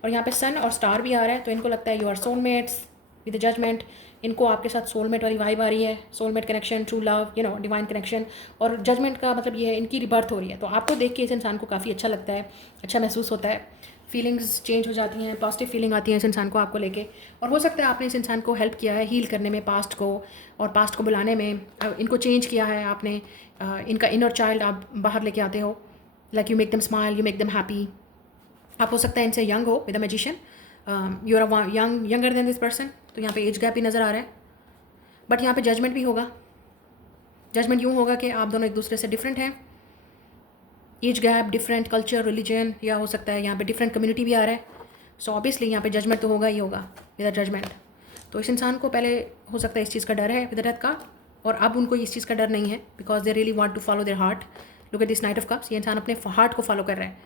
और यहाँ पे सन और स्टार भी आ रहा है, तो इनको लगता है you are soulmates with the judgement. इनको आपके साथ सोलमेट वाली वाइब आ रही है, soulmate connection, true love, you know, divine connection. और जजमेंट का मतलब ये है इनकी रिबर्थ हो रही है. तो आपको देख के इस इंसान को काफ़ी अच्छा लगता है, अच्छा महसूस होता है, फीलिंग्स चेंज हो जाती हैं, पॉजिटिव फीलिंग आती है इस इंसान को आपको लेके. और हो सकता है आपने इस इंसान को हेल्प किया है हील करने में पास्ट को, और पास्ट को बुलाने में इनको चेंज किया है आपने. इनका इनर चाइल्ड आप बाहर लेके आते हो. Like you make them smile, you make them happy. आप हो सकता है इनसे यंग हो with a magician, you are younger than this person. तो यहाँ पे एज गैप भी नज़र आ रहा है. बट यहाँ पे जजमेंट भी होगा. जजमेंट यूँ होगा कि आप दोनों एक दूसरे से डिफरेंट हैं. Age gap, different culture, religion, या हो सकता है यहाँ पे डिफरेंट कम्युनिटी भी आ रहा है. सो ऑब्वियसली यहाँ पे जजमेंट तो होगा ही होगा, विद अ जजमेंट. तो इस इंसान को पहले हो सकता है इस चीज़ का डर है विद डेथ का, और अब उनको इस चीज़ का डर नहीं है, because they really want to follow their heart. Look at this knight of cups. ये इंसान अपने हार्ट को फॉलो कर रहा है,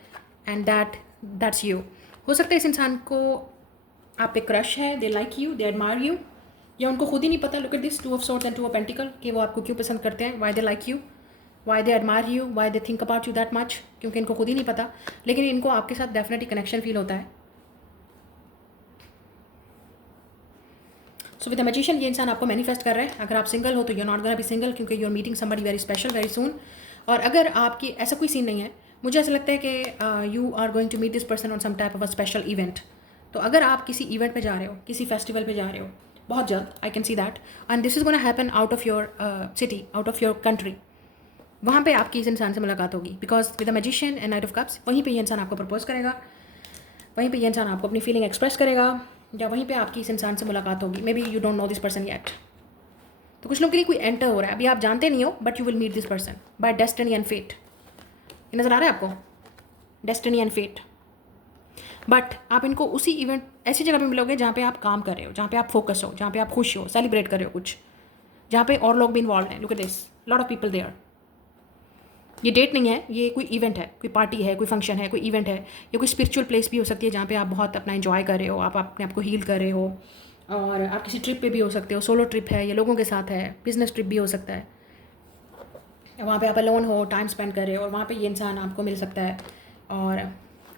एंड दैट्स यू. हो सकता है इस इंसान को आप पे क्रश है, दे like you, they admire you, या उनको खुद ही नहीं पता. Look at this, 2 of swords and 2 of pentacle, कि वो आपको क्यों पसंद करते हैं, why they like you, why they admire you, why they think about you that much. क्योंकि इनको खुद ही नहीं पता, लेकिन इनको आपके साथ डेफिनेटली कनेक्शन फील होता है. सो विद द मैजिशियन ये इंसान आपको मैनिफेस्ट कर रहा है. अगर आप सिंगल हो तो you not gonna be single, क्योंकि you are meeting somebody very special very soon. और अगर आपकी ऐसा कोई सीन नहीं है, मुझे ऐसा लगता है कि you are going to meet this person on some type of a special event. तो अगर आप किसी इवेंट पे जा रहे हो, किसी फेस्टिवल पे जा रहे हो, बहुत जल्द, I can see that. And this is gonna happen out of your city, out of your country. वहाँ पे आपकी इस इंसान से मुलाकात होगी, because with the magician and night of cups वहीं पे ये इंसान आपको प्रपोज करेगा, वहीं पे ये इंसान आपको अपनी फीलिंग एक्सप्रेस करेगा, या वहीं पे आपकी इस इंसान से मुलाकात होगी। May be you don't know this person yet. तो कुछ लोग के लिए कोई एंटर हो रहा है, अभी आप जानते नहीं हो, but you will meet this person by destiny and fate. ये नज़र आ रहा है आपको, डेस्टिनी एंड फेट। बट आप इनको उसी इवेंट ऐसी जगह पे मिलोगे जहाँ पे आप काम कर रहे हो, जहाँ पे आप फोकस हो, जहाँ पे आप खुश हो, सेलिब्रेट कर रहे हो कुछ, जहाँ पे और लोग भी इन्वॉल्व हैं। Look at this, lot of people there. ये डेट नहीं है, ये कोई इवेंट है, कोई पार्टी है, कोई फंक्शन है, कोई इवेंट है, या कोई स्पिरिचुअल प्लेस भी हो सकती है जहाँ पे आप बहुत अपना एंजॉय कर रहे हो, आप अपने आप को हील कर रहे हो, और आप किसी ट्रिप पे भी हो सकते हो, सोलो ट्रिप है या लोगों के साथ है, बिजनेस ट्रिप भी हो सकता है। वहाँ पे आप अलोन हो, टाइम स्पेंड कर रहे हो, और वहाँ पे ये इंसान आपको मिल सकता है। और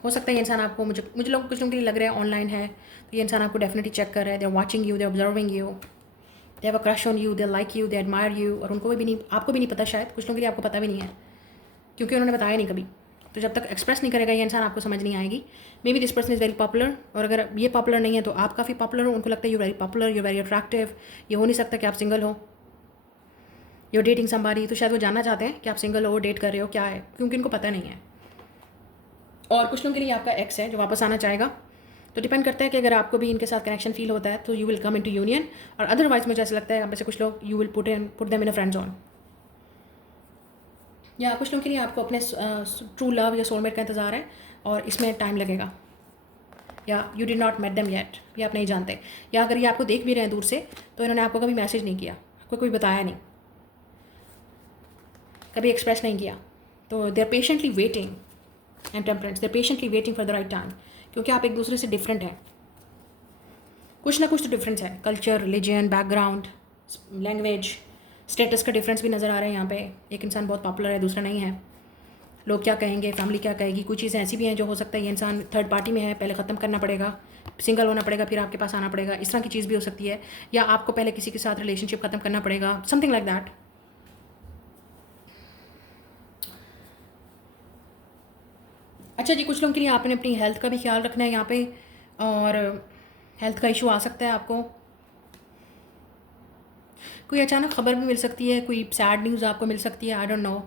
हो सकता है ये इंसान आपको, मुझे कुछ लोगों के लिए लग रहा है ऑनलाइन है, तो ये इंसान आपको डेफिनेटली चेक कर रहा है। They are watching you, they are observing you, they have a crush on you, they like you, they admire you, और उनको भी नहीं, आपको भी नहीं पता, शायद कुछ लोगों के लिए आपको पता भी नहीं है क्योंकि उन्होंने बताया नहीं कभी। तो जब तक एक्सप्रेस नहीं करेगा ये इंसान, आपको समझ नहीं आएगी। May be this person is very popular, और अगर ये पॉपुलर नहीं है तो आप काफ़ी पॉपुलर हो, उनको लगता है you very popular, you very attractive. ये हो नहीं सकता कि आप सिंगल हो, यू डेटिंग समबडी, तो शायद वो जानना चाहते हैं कि आप सिंगल हो, डेट कर रहे हो, क्या है, क्योंकि इनको पता नहीं है। और कुछ लोगों के लिए आपका एक्स है जो वापस आना चाहेगा। तो डिपेंड करता है कि अगर आपको भी इनके साथ कनेक्शन फील होता है तो you will come into union, और अदरवाइज मुझे ऐसा लगता है यहाँ पे से कुछ लोग you will put them in a friend zone. या कुछ लोगों के लिए आपको अपने ट्रू लव या सोलमेट का इंतज़ार है और इसमें टाइम लगेगा, या you did not met them yet, या आप नहीं जानते, या अगर ये आपको देख भी रहे हैं दूर से तो इन्होंने आपको कभी मैसेज नहीं किया, आपको कोई बताया नहीं, कभी एक्सप्रेस नहीं किया। तो they are patiently waiting and temperance, they are patiently waiting for the right time, क्योंकि आप एक दूसरे से डिफरेंट हैं, कुछ ना कुछ तो डिफरेंस है, culture, religion, background, language, status का डिफरेंस भी नज़र आ रहा है यहाँ पे। एक इंसान बहुत पॉपुलर है, दूसरा नहीं है, लोग क्या कहेंगे, फैमिली क्या कहेगी, कुछ चीज़ें ऐसी भी हैं जो हो सकता है ये इंसान थर्ड पार्टी में है, पहले ख़त्म करना पड़ेगा, सिंगल होना पड़ेगा, फिर आपके पास आना पड़ेगा, इस तरह की चीज़ भी हो सकती है, या आपको पहले किसी के साथ रिलेशनशिप ख़त्म करना पड़ेगा, समथिंग लाइक दैट। अच्छा जी, कुछ लोगों के लिए आपने अपनी हेल्थ का भी ख्याल रखना है यहाँ पे, और हेल्थ का इशू आ सकता है आपको, कोई अचानक खबर भी मिल सकती है, कोई सैड न्यूज़ आपको मिल सकती है, आई डोंट नो।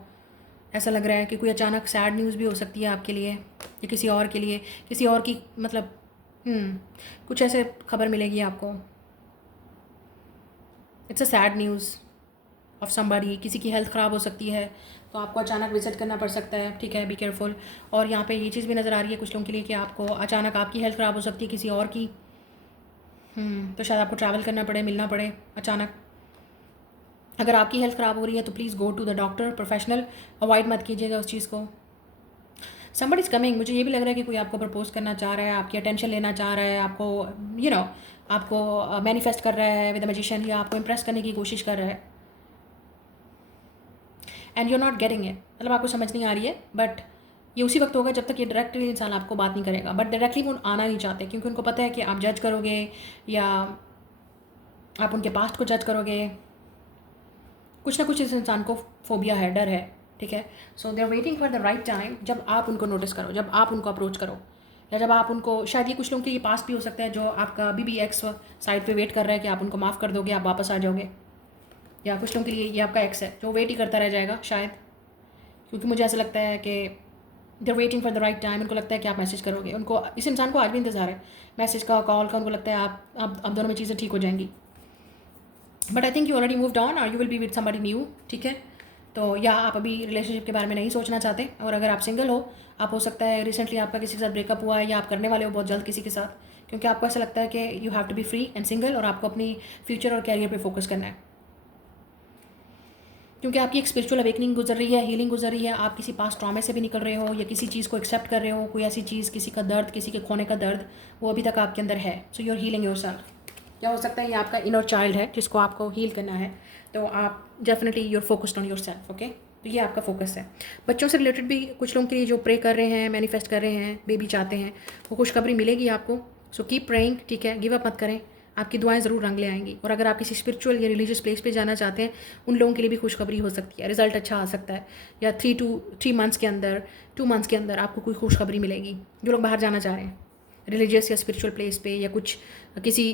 ऐसा लग रहा है कि कोई अचानक सैड न्यूज़ भी हो सकती है आपके लिए या किसी और के लिए, किसी और की, मतलब कुछ ऐसे खबर मिलेगी आपको। It's a sad news of somebody, किसी की हेल्थ ख़राब हो सकती है तो आपको अचानक विजिट करना पड़ सकता है, ठीक है, बी केयरफुल। और यहाँ पे ये चीज़ भी नज़र आ रही है कुछ लोगों के लिए कि आपको अचानक आपकी हेल्थ ख़राब हो सकती है, किसी और की, तो शायद आपको ट्रैवल करना पड़े, मिलना पड़े अचानक। अगर आपकी हेल्थ ख़राब हो रही है तो please go to the doctor, professional, avoid मत कीजिएगा उस चीज़ को। समबडी इज़ कमिंग, मुझे ये भी लग रहा है कि कोई आपको प्रपोज करना चाह रहा है, आपकी अटेंशन लेना चाह रहा है, आपको आपको मैनिफेस्ट कर रहा है विद द मैजिशियन, या आपको इम्प्रेस करने की कोशिश कर रहा है, and you are not getting it, मतलब आपको समझ नहीं आ रही है। बट ये उसी वक्त होगा जब तक ये डायरेक्टली इंसान आपको बात नहीं करेगा, बट डायरेक्टली वो आना नहीं चाहते क्योंकि उनको पता है कि आप जज करोगे या आप उनके पास्ट को जज करोगे, कुछ ना कुछ इस इंसान को फोबिया है, डर है, ठीक है। So they are waiting for the right time, जब आप उनको नोटिस करो, जब आप उनको अप्रोच करो, या जब आप उनको, शायद ये कुछ लोगों के लिए पास भी हो सकता है जो आपका अभी भी एक्स साइड पे वेट कर रहा है कि आप उनको माफ़ कर दोगे, आप वापस आ जाओगे, या कुछ लोगों के लिए ये आपका एक्स है जो वेट ही करता रह जाएगा शायद, क्योंकि मुझे ऐसा लगता है कि they are waiting for the right time, उनको लगता है कि आप मैसेज करोगे, उनको, इस इंसान को आज भी इंतजार है मैसेज का, कॉल का, उनको लगता है आप अब दोनों में चीज़ें ठीक हो जाएंगी। But I think you already moved on और you will be with somebody new, ठीक है। तो या आप अभी रिलेशनशिप के बारे में नहीं सोचना चाहते, और अगर आप सिंगल हो, आप हो सकता है रिसेंटली आपका किसी के साथ ब्रेकअप हुआ है, या आप करने वाले हो बहुत जल्द किसी के साथ, क्योंकि आपको ऐसा लगता है कि you have to be free and single, और आपको अपनी फ्यूचर और कैरियर पे फोकस करना है, क्योंकि आपकी एक स्पिरिचुअल अवेकनिंग गुजर रही है, हीलिंग गुजर रही है, आप किसी पास ट्रॉमे से भी निकल रहे हो, या किसी चीज़ को एक्सेप्ट कर रहे हो, कोई ऐसी चीज़, किसी का दर्द, किसी के खोने का दर्द, वो अभी तक आपके अंदर है। So you are healing yourself. क्या हो सकता है ये आपका इनर चाइल्ड है जिसको आपको हील करना है, तो आप definitely you are focused on yourself, okay. तो ये आपका फोकस है। बच्चों से रिलेटेड भी कुछ लोगों के लिए जो प्रे कर रहे हैं, मैनिफेस्ट कर रहे हैं, बेबी चाहते हैं, वो खुशखबरी मिलेगी आपको। सो कीप प्रेइंग, ठीक है, गिव अप मत करें, आपकी दुआएं ज़रूर रंग ले आएंगी। और अगर आप किसी स्पिरिचुअल या रिलीजियस प्लेस पे जाना चाहते हैं, उन लोगों के लिए भी खुशखबरी हो सकती है, रिजल्ट अच्छा आ सकता है, या 3 मंथ्स के अंदर, 2 मंथ्स के अंदर आपको कोई खुशखबरी मिलेगी। जो लोग बाहर जाना चाह रहे हैं रिलीजियस या स्पिरिचुअल प्लेस पे, या कुछ किसी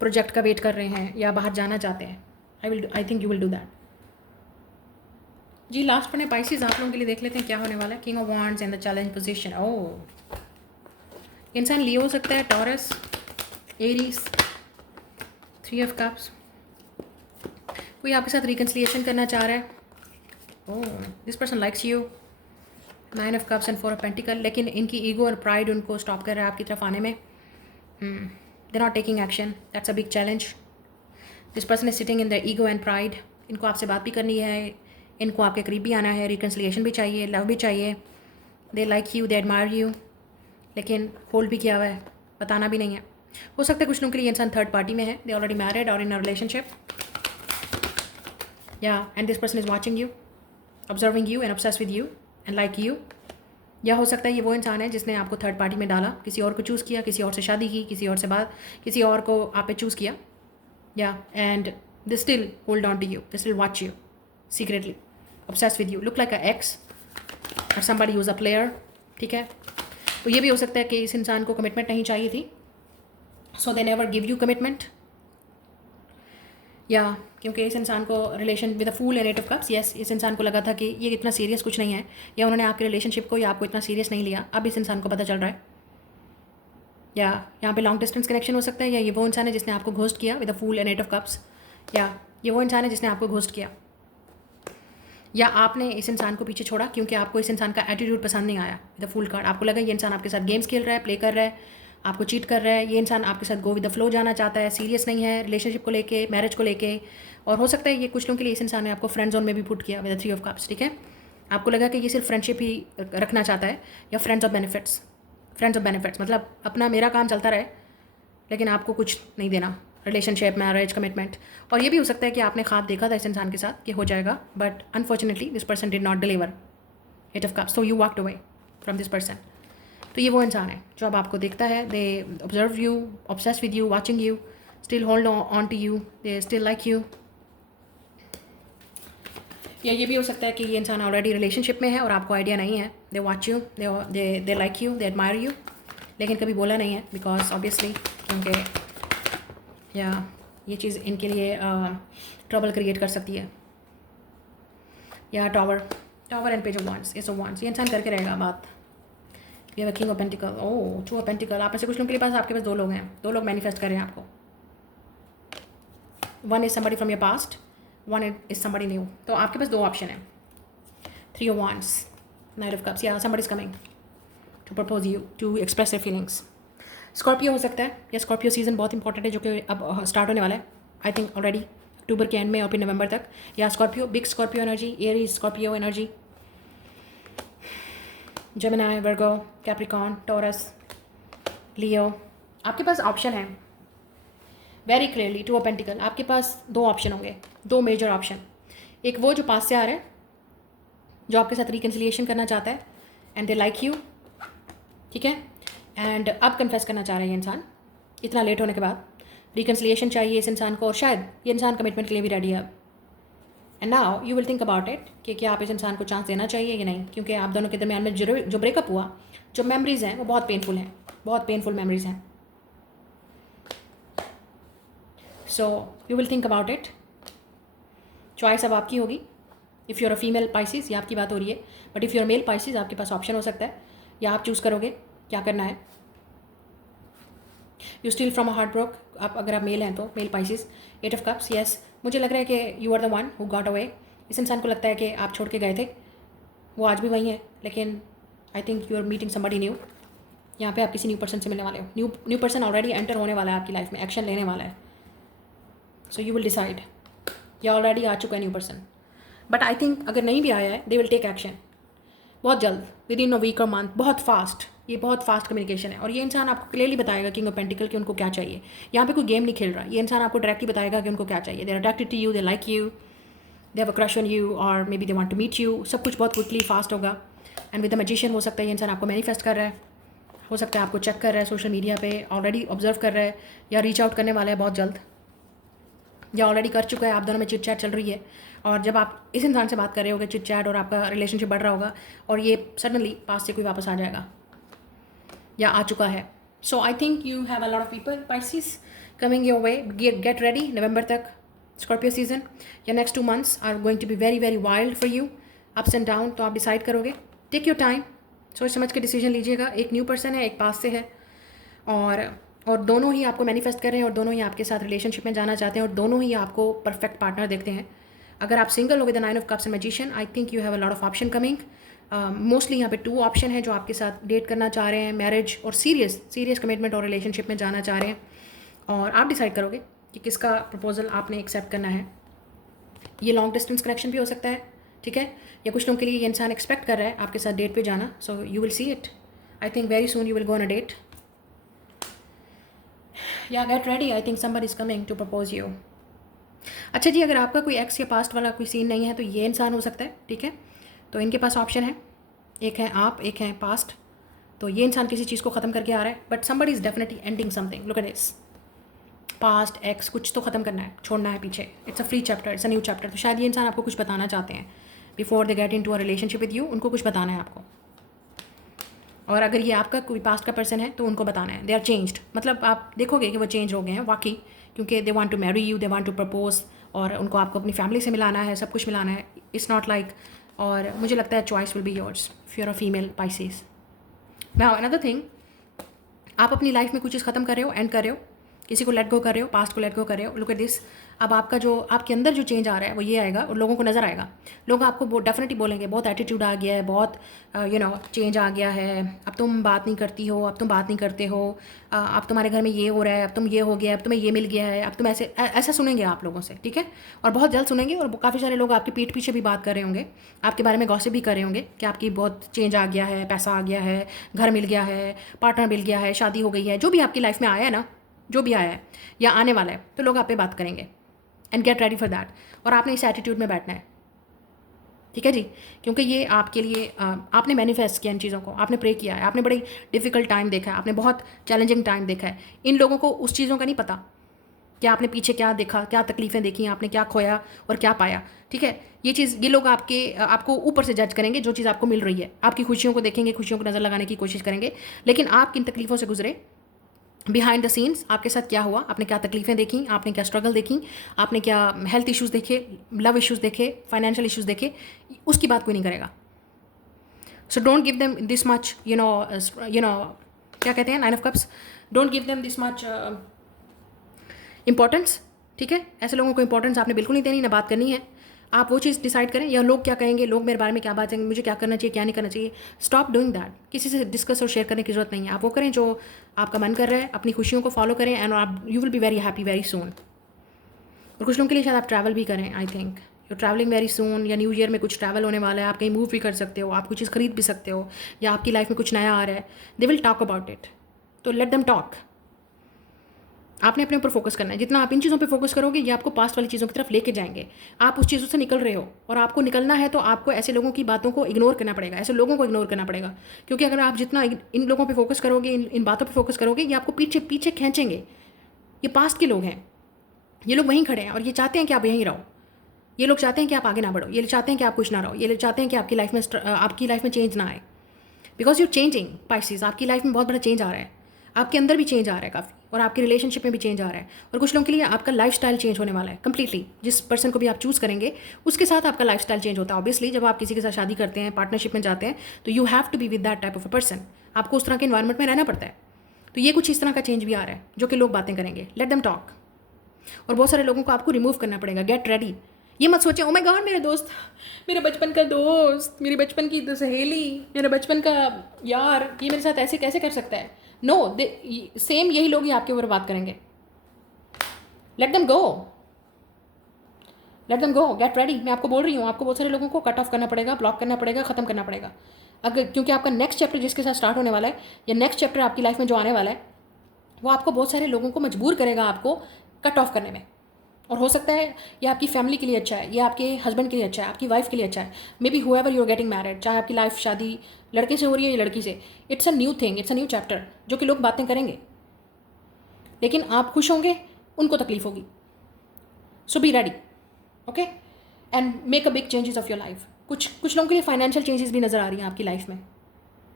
प्रोजेक्ट का वेट कर रहे हैं, या बाहर जाना चाहते हैं, I think you will do that. जी लास्ट में पाइसिस आप लोगों के लिए देख लेते हैं क्या होने वाला है। King of wands in the challenge position. Oh, इंसान लियो हो सकता है, टॉरस, एरीज, 3 of Cups। कोई आपके साथ रिकन्सिलिएशन करना चाह रहा है। Oh, this person likes you, 9 of Cups and 4 of Pentacles। लेकिन इनकी ईगो और प्राइड उनको स्टॉप कर रहा है आपकी तरफ आने में। They not taking action, that's a big challenge. This person is sitting in the ego and pride. इनको आपसे बात भी करनी है, इनको आपके करीब भी आना है, रिकन्सिलिएशन भी चाहिए, लव भी चाहिए। दे like you, they admire you, लेकिन होल्ड भी किया हुआ है, बताना भी नहीं है। हो सकता है कुछ लोगों के लिए इंसान थर्ड पार्टी में है, दे ऑलरेडी मैरिड और इन अ रिलेशनशिप। या and this person is watching you, observing you and obsessed with you and like you. या हो सकता है ये वो इंसान है जिसने आपको थर्ड पार्टी में डाला, किसी और को चूज़ किया, किसी और से शादी की, किसी और से बात, किसी और को आप पे चूज़ किया। या and they still hold on to you, they still watch you secretly, obsessed with you, look like a ex और समबडी यूज अ प्लेयर। ठीक है, तो ये भी हो सकता है कि इस इंसान को कमिटमेंट नहीं चाहिए थी, so they never give you commitment. या क्योंकि इस इंसान को relation with a fool and 8 of Cups, yes, इस इंसान को लगा था कि ये इतना सीरियस कुछ नहीं है, या उन्होंने आपके रिलेशनशिप को या आपको इतना सीरियस नहीं लिया, अब इस इंसान को पता चल रहा है। या यहाँ पे लॉन्ग डिस्टेंस कनेक्शन हो सकता है, या ये वो इंसान है जिसने आपको घोस्ट किया with a fool and 8 of Cups, या ये वो इंसान है जिसने आपको घोस्ट किया, या आपने इस इंसान को पीछे छोड़ा क्योंकि आपको इस इंसान का एटीट्यूड पसंद नहीं आया विद द फूल कार्ड। आपको लगा ये इंसान आपके साथ गेम्स खेल रहा है, प्ले कर रहा है, आपको चीट कर रहा है। ये इंसान आपके साथ गो विद द फ्लो जाना चाहता है, सीरियस नहीं है रिलेशनशिप को लेके, मैरिज को लेके। और हो सकता है ये कुछ लोगों के लिए इस इंसान ने आपको फ्रेंड जोन में भी पुट किया विद द 3 of Cups। ठीक है, आपको लगा कि ये सिर्फ फ्रेंडशिप ही रखना चाहता है, या friends of benefits. Friends of benefits मतलब अपना मेरा काम चलता रहे, लेकिन आपको कुछ नहीं देना, रिलेशनशिप, मैरिज, कमिटमेंट। और ये भी हो सकता है कि आपने ख्वाब देखा था इस इंसान के साथ कि हो जाएगा, but unfortunately this person did not deliver 8 of Cups, so you walked away from this person. तो ये वो इंसान है जो अब आपको देखता है, they observe you, obsessed with you, watching you, still hold on to you, they still like you. या ये भी हो सकता है कि ये इंसान ऑलरेडी रिलेशनशिप में है और आपको आइडिया नहीं है। They watch you, they like you, they admire you, लेकिन कभी बोला नहीं है बिकॉज ऑब्वियसली, क्योंकि या ये चीज़ इनके लिए ट्रबल क्रिएट कर सकती है। या tower and page of wands, S of wands, ये इंसान करके रहेगा बात। ये है king of pentacle, oh 2 of Pentacles। आप में से कुछ लोगों के पास आपके पास 2 लोग हैं, 2 लोग मैनिफेस्ट कर रहे हैं आपको। One is somebody from your past, one is somebody new. तो आपके पास 2 ऑप्शन है, 3 of Wands, 9 of Cups, या somebody is coming to propose you, to express your feelings. Scorpio हो सकता है, या स्कॉर्पियो सीज़न बहुत इंपॉर्टेंट है जो कि अब स्टार्ट होने वाला है, आई थिंक ऑलरेडी अक्टूबर के एंड में और फिर नवंबर तक। या Scorpio, big Scorpio energy, Aries Scorpio energy, Gemini, Virgo, Capricorn, Taurus, Leo. आपके पास ऑप्शन है वेरी क्लियरली, 2 of Pentacles। आपके पास 2 ऑप्शन होंगे, 2 मेजर ऑप्शन। एक वो जो पास से आ रहा है, जो आपके साथ रिकन्सिलिएशन करना चाहता है एंड दे लाइक यू, ठीक है, एंड अब कन्फेस करना चाह रहे हैं ये इंसान इतना लेट होने के बाद, रिकन्सिलिएशन चाहिए इस इंसान को, और शायद ये इंसान कमिटमेंट के लिए भी रेडी है अब। And now you will think about it कि क्या आप इस इंसान को चांस देना चाहिए या नहीं, क्योंकि आप दोनों के दरमियान में जो ब्रेकअप हुआ, जो मेमोरीज हैं वो बहुत पेनफुल हैं, बहुत पेनफुल मेमोरीज हैं। So you will think about it, choice अब आपकी होगी। If you're a female Pisces, ये आपकी बात हो रही है, but if you're male Pisces, आपके पास ऑप्शन हो सकता है, या आप चूज़ करोगे क्या करना है। You still from a heart broke, आप अगर आप मेल हैं तो male Pisces, 8 of Cups, yes, मुझे लग रहा है कि you are the one who got away. इस इंसान को लगता है कि आप छोड़ के गए थे, वो आज भी वही है, लेकिन I think you are meeting somebody new. यहाँ पे आप किसी न्यू पर्सन से मिलने वाले हो, न्यू पर्सन ऑलरेडी एंटर होने वाला है आपकी लाइफ में, एक्शन लेने वाला है। सो यू विल डिसाइड, या ऑलरेडी आ चुका है new person, but I think अगर नहीं भी आया है, दे विल टेक एक्शन बहुत जल्द, विद इन अ वीक और मंथ, बहुत फास्ट। ये बहुत फास्ट कम्युनिकेशन है, और ये इंसान आपको क्लियरली बताएगा किंग ऑफ पेंटिकल कि उनको क्या चाहिए। यहाँ पे कोई गेम नहीं खेल रहा, ये इंसान आपको डायरेक्टली बताएगा कि उनको क्या चाहिए। They are attracted to you, they like you, they have a crush on you, और maybe they want to meet you. सब कुछ बहुत क्विकली फास्ट होगा। एंड विद द मैजिशियन, हो सकता है ये इंसान आपको मैनिफेस्ट कर रहा है, हो सकता है आपको चेक कर रहा है सोशल मीडिया पे, ऑलरेडी ऑब्जर्व कर रहा है, या रीच आउट करने वाला है बहुत जल्द, या ऑलरेडी कर चुका है। आप दोनों में चिट चैट चल रही है, और जब आप इस इंसान से बात कर रहे होगे, चिट चैट और आपका रिलेशनशिप बढ़ रहा होगा, और ये सडनली पास से कोई वापस आ जाएगा या आ चुका है। So I think you have a lot of people Pisces coming your way. Get ready, नवंबर तक स्कॉर्पियो सीजन, या next 2 months are going to be very very wild for you. Ups and down, तो आप decide करोगे। Take your time, सोच समझ के decision लीजिएगा। एक न्यू पर्सन है, एक पास से है, और दोनों ही आपको मैनिफेस्ट कर रहे हैं, और दोनों ही आपके साथ रिलेशनशिप में जाना चाहते हैं, और दोनों ही आपको परफेक्ट पार्टनर देखते हैं। अगर आप सिंगल हो with the 9 of cups and magician, I think you have a lot of option coming. Mostly यहाँ पे 2 ऑप्शन है जो आपके साथ डेट करना चाह रहे हैं, मैरिज और सीरियस कमिटमेंट और रिलेशनशिप में जाना चाह रहे हैं, और आप डिसाइड करोगे कि किसका प्रपोजल आपने एक्सेप्ट करना है। ये लॉन्ग डिस्टेंस कनेक्शन भी हो सकता है, ठीक है, या कुछ लोगों के लिए ये इंसान एक्सपेक्ट कर रहा है आपके साथ डेट पे जाना। So you will see it, I think very soon you will go on a date. या get ready, I think somebody is coming to propose you. अच्छा जी, अगर आपका कोई एक्स या पास्ट वाला कोई सीन नहीं है तो ये इंसान हो सकता है, ठीक है। तो इनके पास ऑप्शन है, एक है आप, एक है पास्ट। तो ये इंसान किसी चीज़ को ख़त्म करके आ रहा है, but somebody is definitely ending something. Look at this, past ex कुछ तो ख़त्म करना है, छोड़ना है पीछे। It's a free chapter, it's a new chapter. तो शायद ये इंसान आपको कुछ बताना चाहते हैं before they get into a relationship with you. उनको कुछ बताना है आपको, और अगर ये आपका कोई पास्ट का पर्सन है तो उनको बताना है। दे आर चेंज्ड, मतलब आप देखोगे कि वो चेंज हो गए हैं वाकई, क्योंकि they want to marry you, they want to propose, और उनको आपको अपनी फैमिली से मिलाना है, सब कुछ मिलाना है। इट्स नॉट लाइक, और मुझे लगता है choice will be yours if you are a female Pisces. Now another thing, आप अपनी लाइफ में कुछ चीज़ ख़त्म कर रहे हो, एंड कर रहे हो, किसी को लेट गो कर रहे हो, पास्ट को लेट गो कर रहे हो। लुक एट दिस, अब आपका जो आपके अंदर जो चेंज आ रहा है वो ये आएगा, और लोगों को नज़र आएगा। लोग आपको डेफिनेटली बोलेंगे बहुत एटीट्यूड आ गया है, बहुत चेंज आ गया है, अब तुम बात नहीं करती हो, अब तुम बात नहीं करते हो, अब तुम्हारे घर में ये हो रहा है, अब तुम ये हो गया है, अब तुम्हें ये मिल गया है, अब तुम ऐसा सुनेंगे आप लोगों से, ठीक है। और बहुत जल्द सुनेंगे, और काफ़ी सारे लोग आपकी पीठ पीछे भी बात कर रहे होंगे, आपके बारे में गॉसिप भी कर रहे होंगे कि आपकी बहुत चेंज आ गया है, पैसा आ गया है, घर मिल गया है, पार्टनर मिल गया है, शादी हो गई है, जो भी आपकी लाइफ में आया है ना, जो भी आया है या आने वाला है, तो लोग आप पे बात करेंगे। And get ready for that. और आपने इस एटीट्यूड में बैठना है, ठीक है जी, क्योंकि ये आपके लिए आपने मैनिफेस्ट किया इन चीज़ों को, आपने प्रे किया है, आपने बड़ी डिफ़िकल्ट टाइम देखा है, आपने बहुत चैलेंजिंग टाइम देखा है। इन लोगों को उस चीज़ों का नहीं पता कि आपने पीछे क्या देखा, क्या तकलीफ़ें देखी, आपने क्या खोया और क्या पाया, ठीक है। ये लोग आपको ऊपर से जज करेंगे, जो चीज़ आपको मिल रही है, आपकी खुशियों को देखेंगे, खुशियों को नज़र लगाने की कोशिश करेंगे, लेकिन आप किन तकलीफ़ों से गुजरे, बिहाइंड द सीन्स आपके साथ क्या हुआ, आपने क्या तकलीफ़ें देखी, आपने क्या स्ट्रगल देखी, आपने क्या हेल्थ इश्यूज़ देखे, लव इश्यूज़ देखे, फाइनेंशियल इश्यूज़ देखे, उसकी बात कोई नहीं करेगा। So don't give them this much क्या कहते हैं 9 of cups, don't give them this much importance, ठीक है। ऐसे लोगों को इंपॉर्टेंस आपने बिल्कुल नहीं देनी, ना बात करनी है। आप वो चीज़ डिसाइड करें, या लोग क्या कहेंगे, लोग मेरे बारे में क्या बात करेंगे, मुझे क्या करना चाहिए, क्या नहीं करना चाहिए। स्टॉप डूइंग दैट, किसी से डिस्कस और शेयर करने की जरूरत नहीं है। आप वो करें जो आपका मन कर रहा है, अपनी खुशियों को फॉलो करें, एंड आप you will be very happy very soon. और कुछ लोगों के लिए शायद आप ट्रैवल भी करें, आई think you travelling very soon, या न्यू ईयर में कुछ ट्रैवल होने वाला है, आप कहीं मूव भी कर सकते हो, आप कुछ चीज़ खरीद भी सकते हो, या आपकी लाइफ में कुछ नया आ रहा है, they will talk about it, तो लेट देम टॉक। आपने अपने ऊपर फोकस करना है। जितना आप इन चीज़ों पे फोकस करोगे, ये आपको पास्ट वाली चीज़ों की तरफ लेके जाएंगे। आप उस चीज़ों से निकल रहे हो, और आपको निकलना है तो आपको ऐसे लोगों की बातों को इग्नोर करना पड़ेगा, ऐसे लोगों को इग्नोर करना पड़ेगा। क्योंकि अगर आप जितना इन लोगों पे फोकस करोगे, इन बातों पे फोकस करोगे, ये आपको पीछे पीछे खींचेंगे। ये पास्ट के लोग हैं, ये लोग वहीं खड़े हैं, और ये चाहते हैं कि आप यहीं रहो। ये लोग चाहते हैं कि आप आगे ना बढ़ो, ये चाहते हैं कि आप कुछ ना रहो, ये लोग चाहते हैं कि आपकी लाइफ में चेंज ना आए। बिकॉज यू चेंजिंग पाइसेस, आपकी लाइफ में बहुत बड़ा चेंज आ रहा है, आपके अंदर भी चेंज आ रहा है काफ़ी, और आपकी रिलेशनशिप में भी चेंज आ रहा है। और कुछ लोगों के लिए आपका लाइफस्टाइल चेंज होने वाला है कम्प्लीटली। जिस पर्सन को भी आप चूज़ करेंगे, उसके साथ आपका लाइफस्टाइल चेंज होता है। ऑब्वियसली जब आप किसी के साथ शादी करते हैं, पार्टनरशिप में जाते हैं, तो you have to be with that type of a person. आपको उस तरह के इन्वायरमेंट में रहना पड़ता है। तो ये कुछ इस तरह का चेंज भी आ रहा है, जो कि लोग बातें करेंगे। Let them talk. और बहुत सारे लोगों को आपको रिमूव करना पड़ेगा। Get ready. ये मत सोचें ओ माय गॉड मेरे दोस्त, मेरे बचपन का दोस्त, मेरी बचपन की सहेली, मेरा बचपन का यार, ये मेरे साथ ऐसे कैसे कर सकता है। नो, सेम यही लोग ही आपके ऊपर बात करेंगे। Let them go, let them go, get ready. मैं आपको बोल रही हूँ, आपको बहुत सारे लोगों को कट ऑफ करना पड़ेगा, ब्लॉक करना पड़ेगा, ख़त्म करना पड़ेगा। अगर क्योंकि आपका नेक्स्ट चैप्टर जिसके साथ स्टार्ट होने वाला है, या नेक्स्ट चैप्टर आपकी लाइफ में जो आने वाला है, वो आपको बहुत सारे लोगों को मजबूर करेगा आपको कट ऑफ करने में। और हो सकता है ये आपकी फैमिली के लिए अच्छा है, ये आपके हस्बैंड के लिए अच्छा है, आपकी वाइफ के लिए अच्छा है, maybe however you are getting married, चाहे आपकी लाइफ शादी लड़के से हो रही है या लड़की से। It's a new thing, it's a new chapter, जो कि लोग बातें करेंगे, लेकिन आप खुश होंगे, उनको तकलीफ होगी। So be ready, okay, and make a big changes of your life. कुछ लोगों के लिए फाइनेंशियल चेंजेस भी नज़र आ रही हैं आपकी लाइफ में।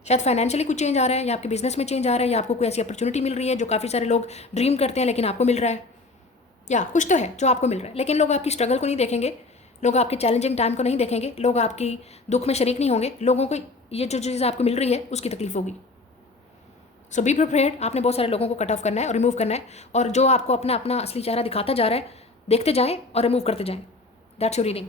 शायद फाइनेंशियली कुछ चेंज आ रहा है, या आपके बिजनेस में चेंज आ रहा है, या आपको कोई ऐसी अपॉर्चुनिटी मिल रही है जो काफ़ी सारे लोग ड्रीम करते हैं लेकिन आपको मिल रहा है, या कुछ तो है जो आपको मिल रहा है। लेकिन लोग आपकी स्ट्रगल को नहीं देखेंगे, लोग आपके चैलेंजिंग टाइम को नहीं देखेंगे, लोग आपकी दुख में शरीक नहीं होंगे, लोगों को ये जो चीज़ आपको मिल रही है उसकी तकलीफ होगी। So be prepared. आपने बहुत सारे लोगों को कट ऑफ करना है और रिमूव करना है, और जो आपको अपना अपना असली चेहरा दिखाता जा रहा है देखते जाएं और रिमूव करते जाएं। That's your reading.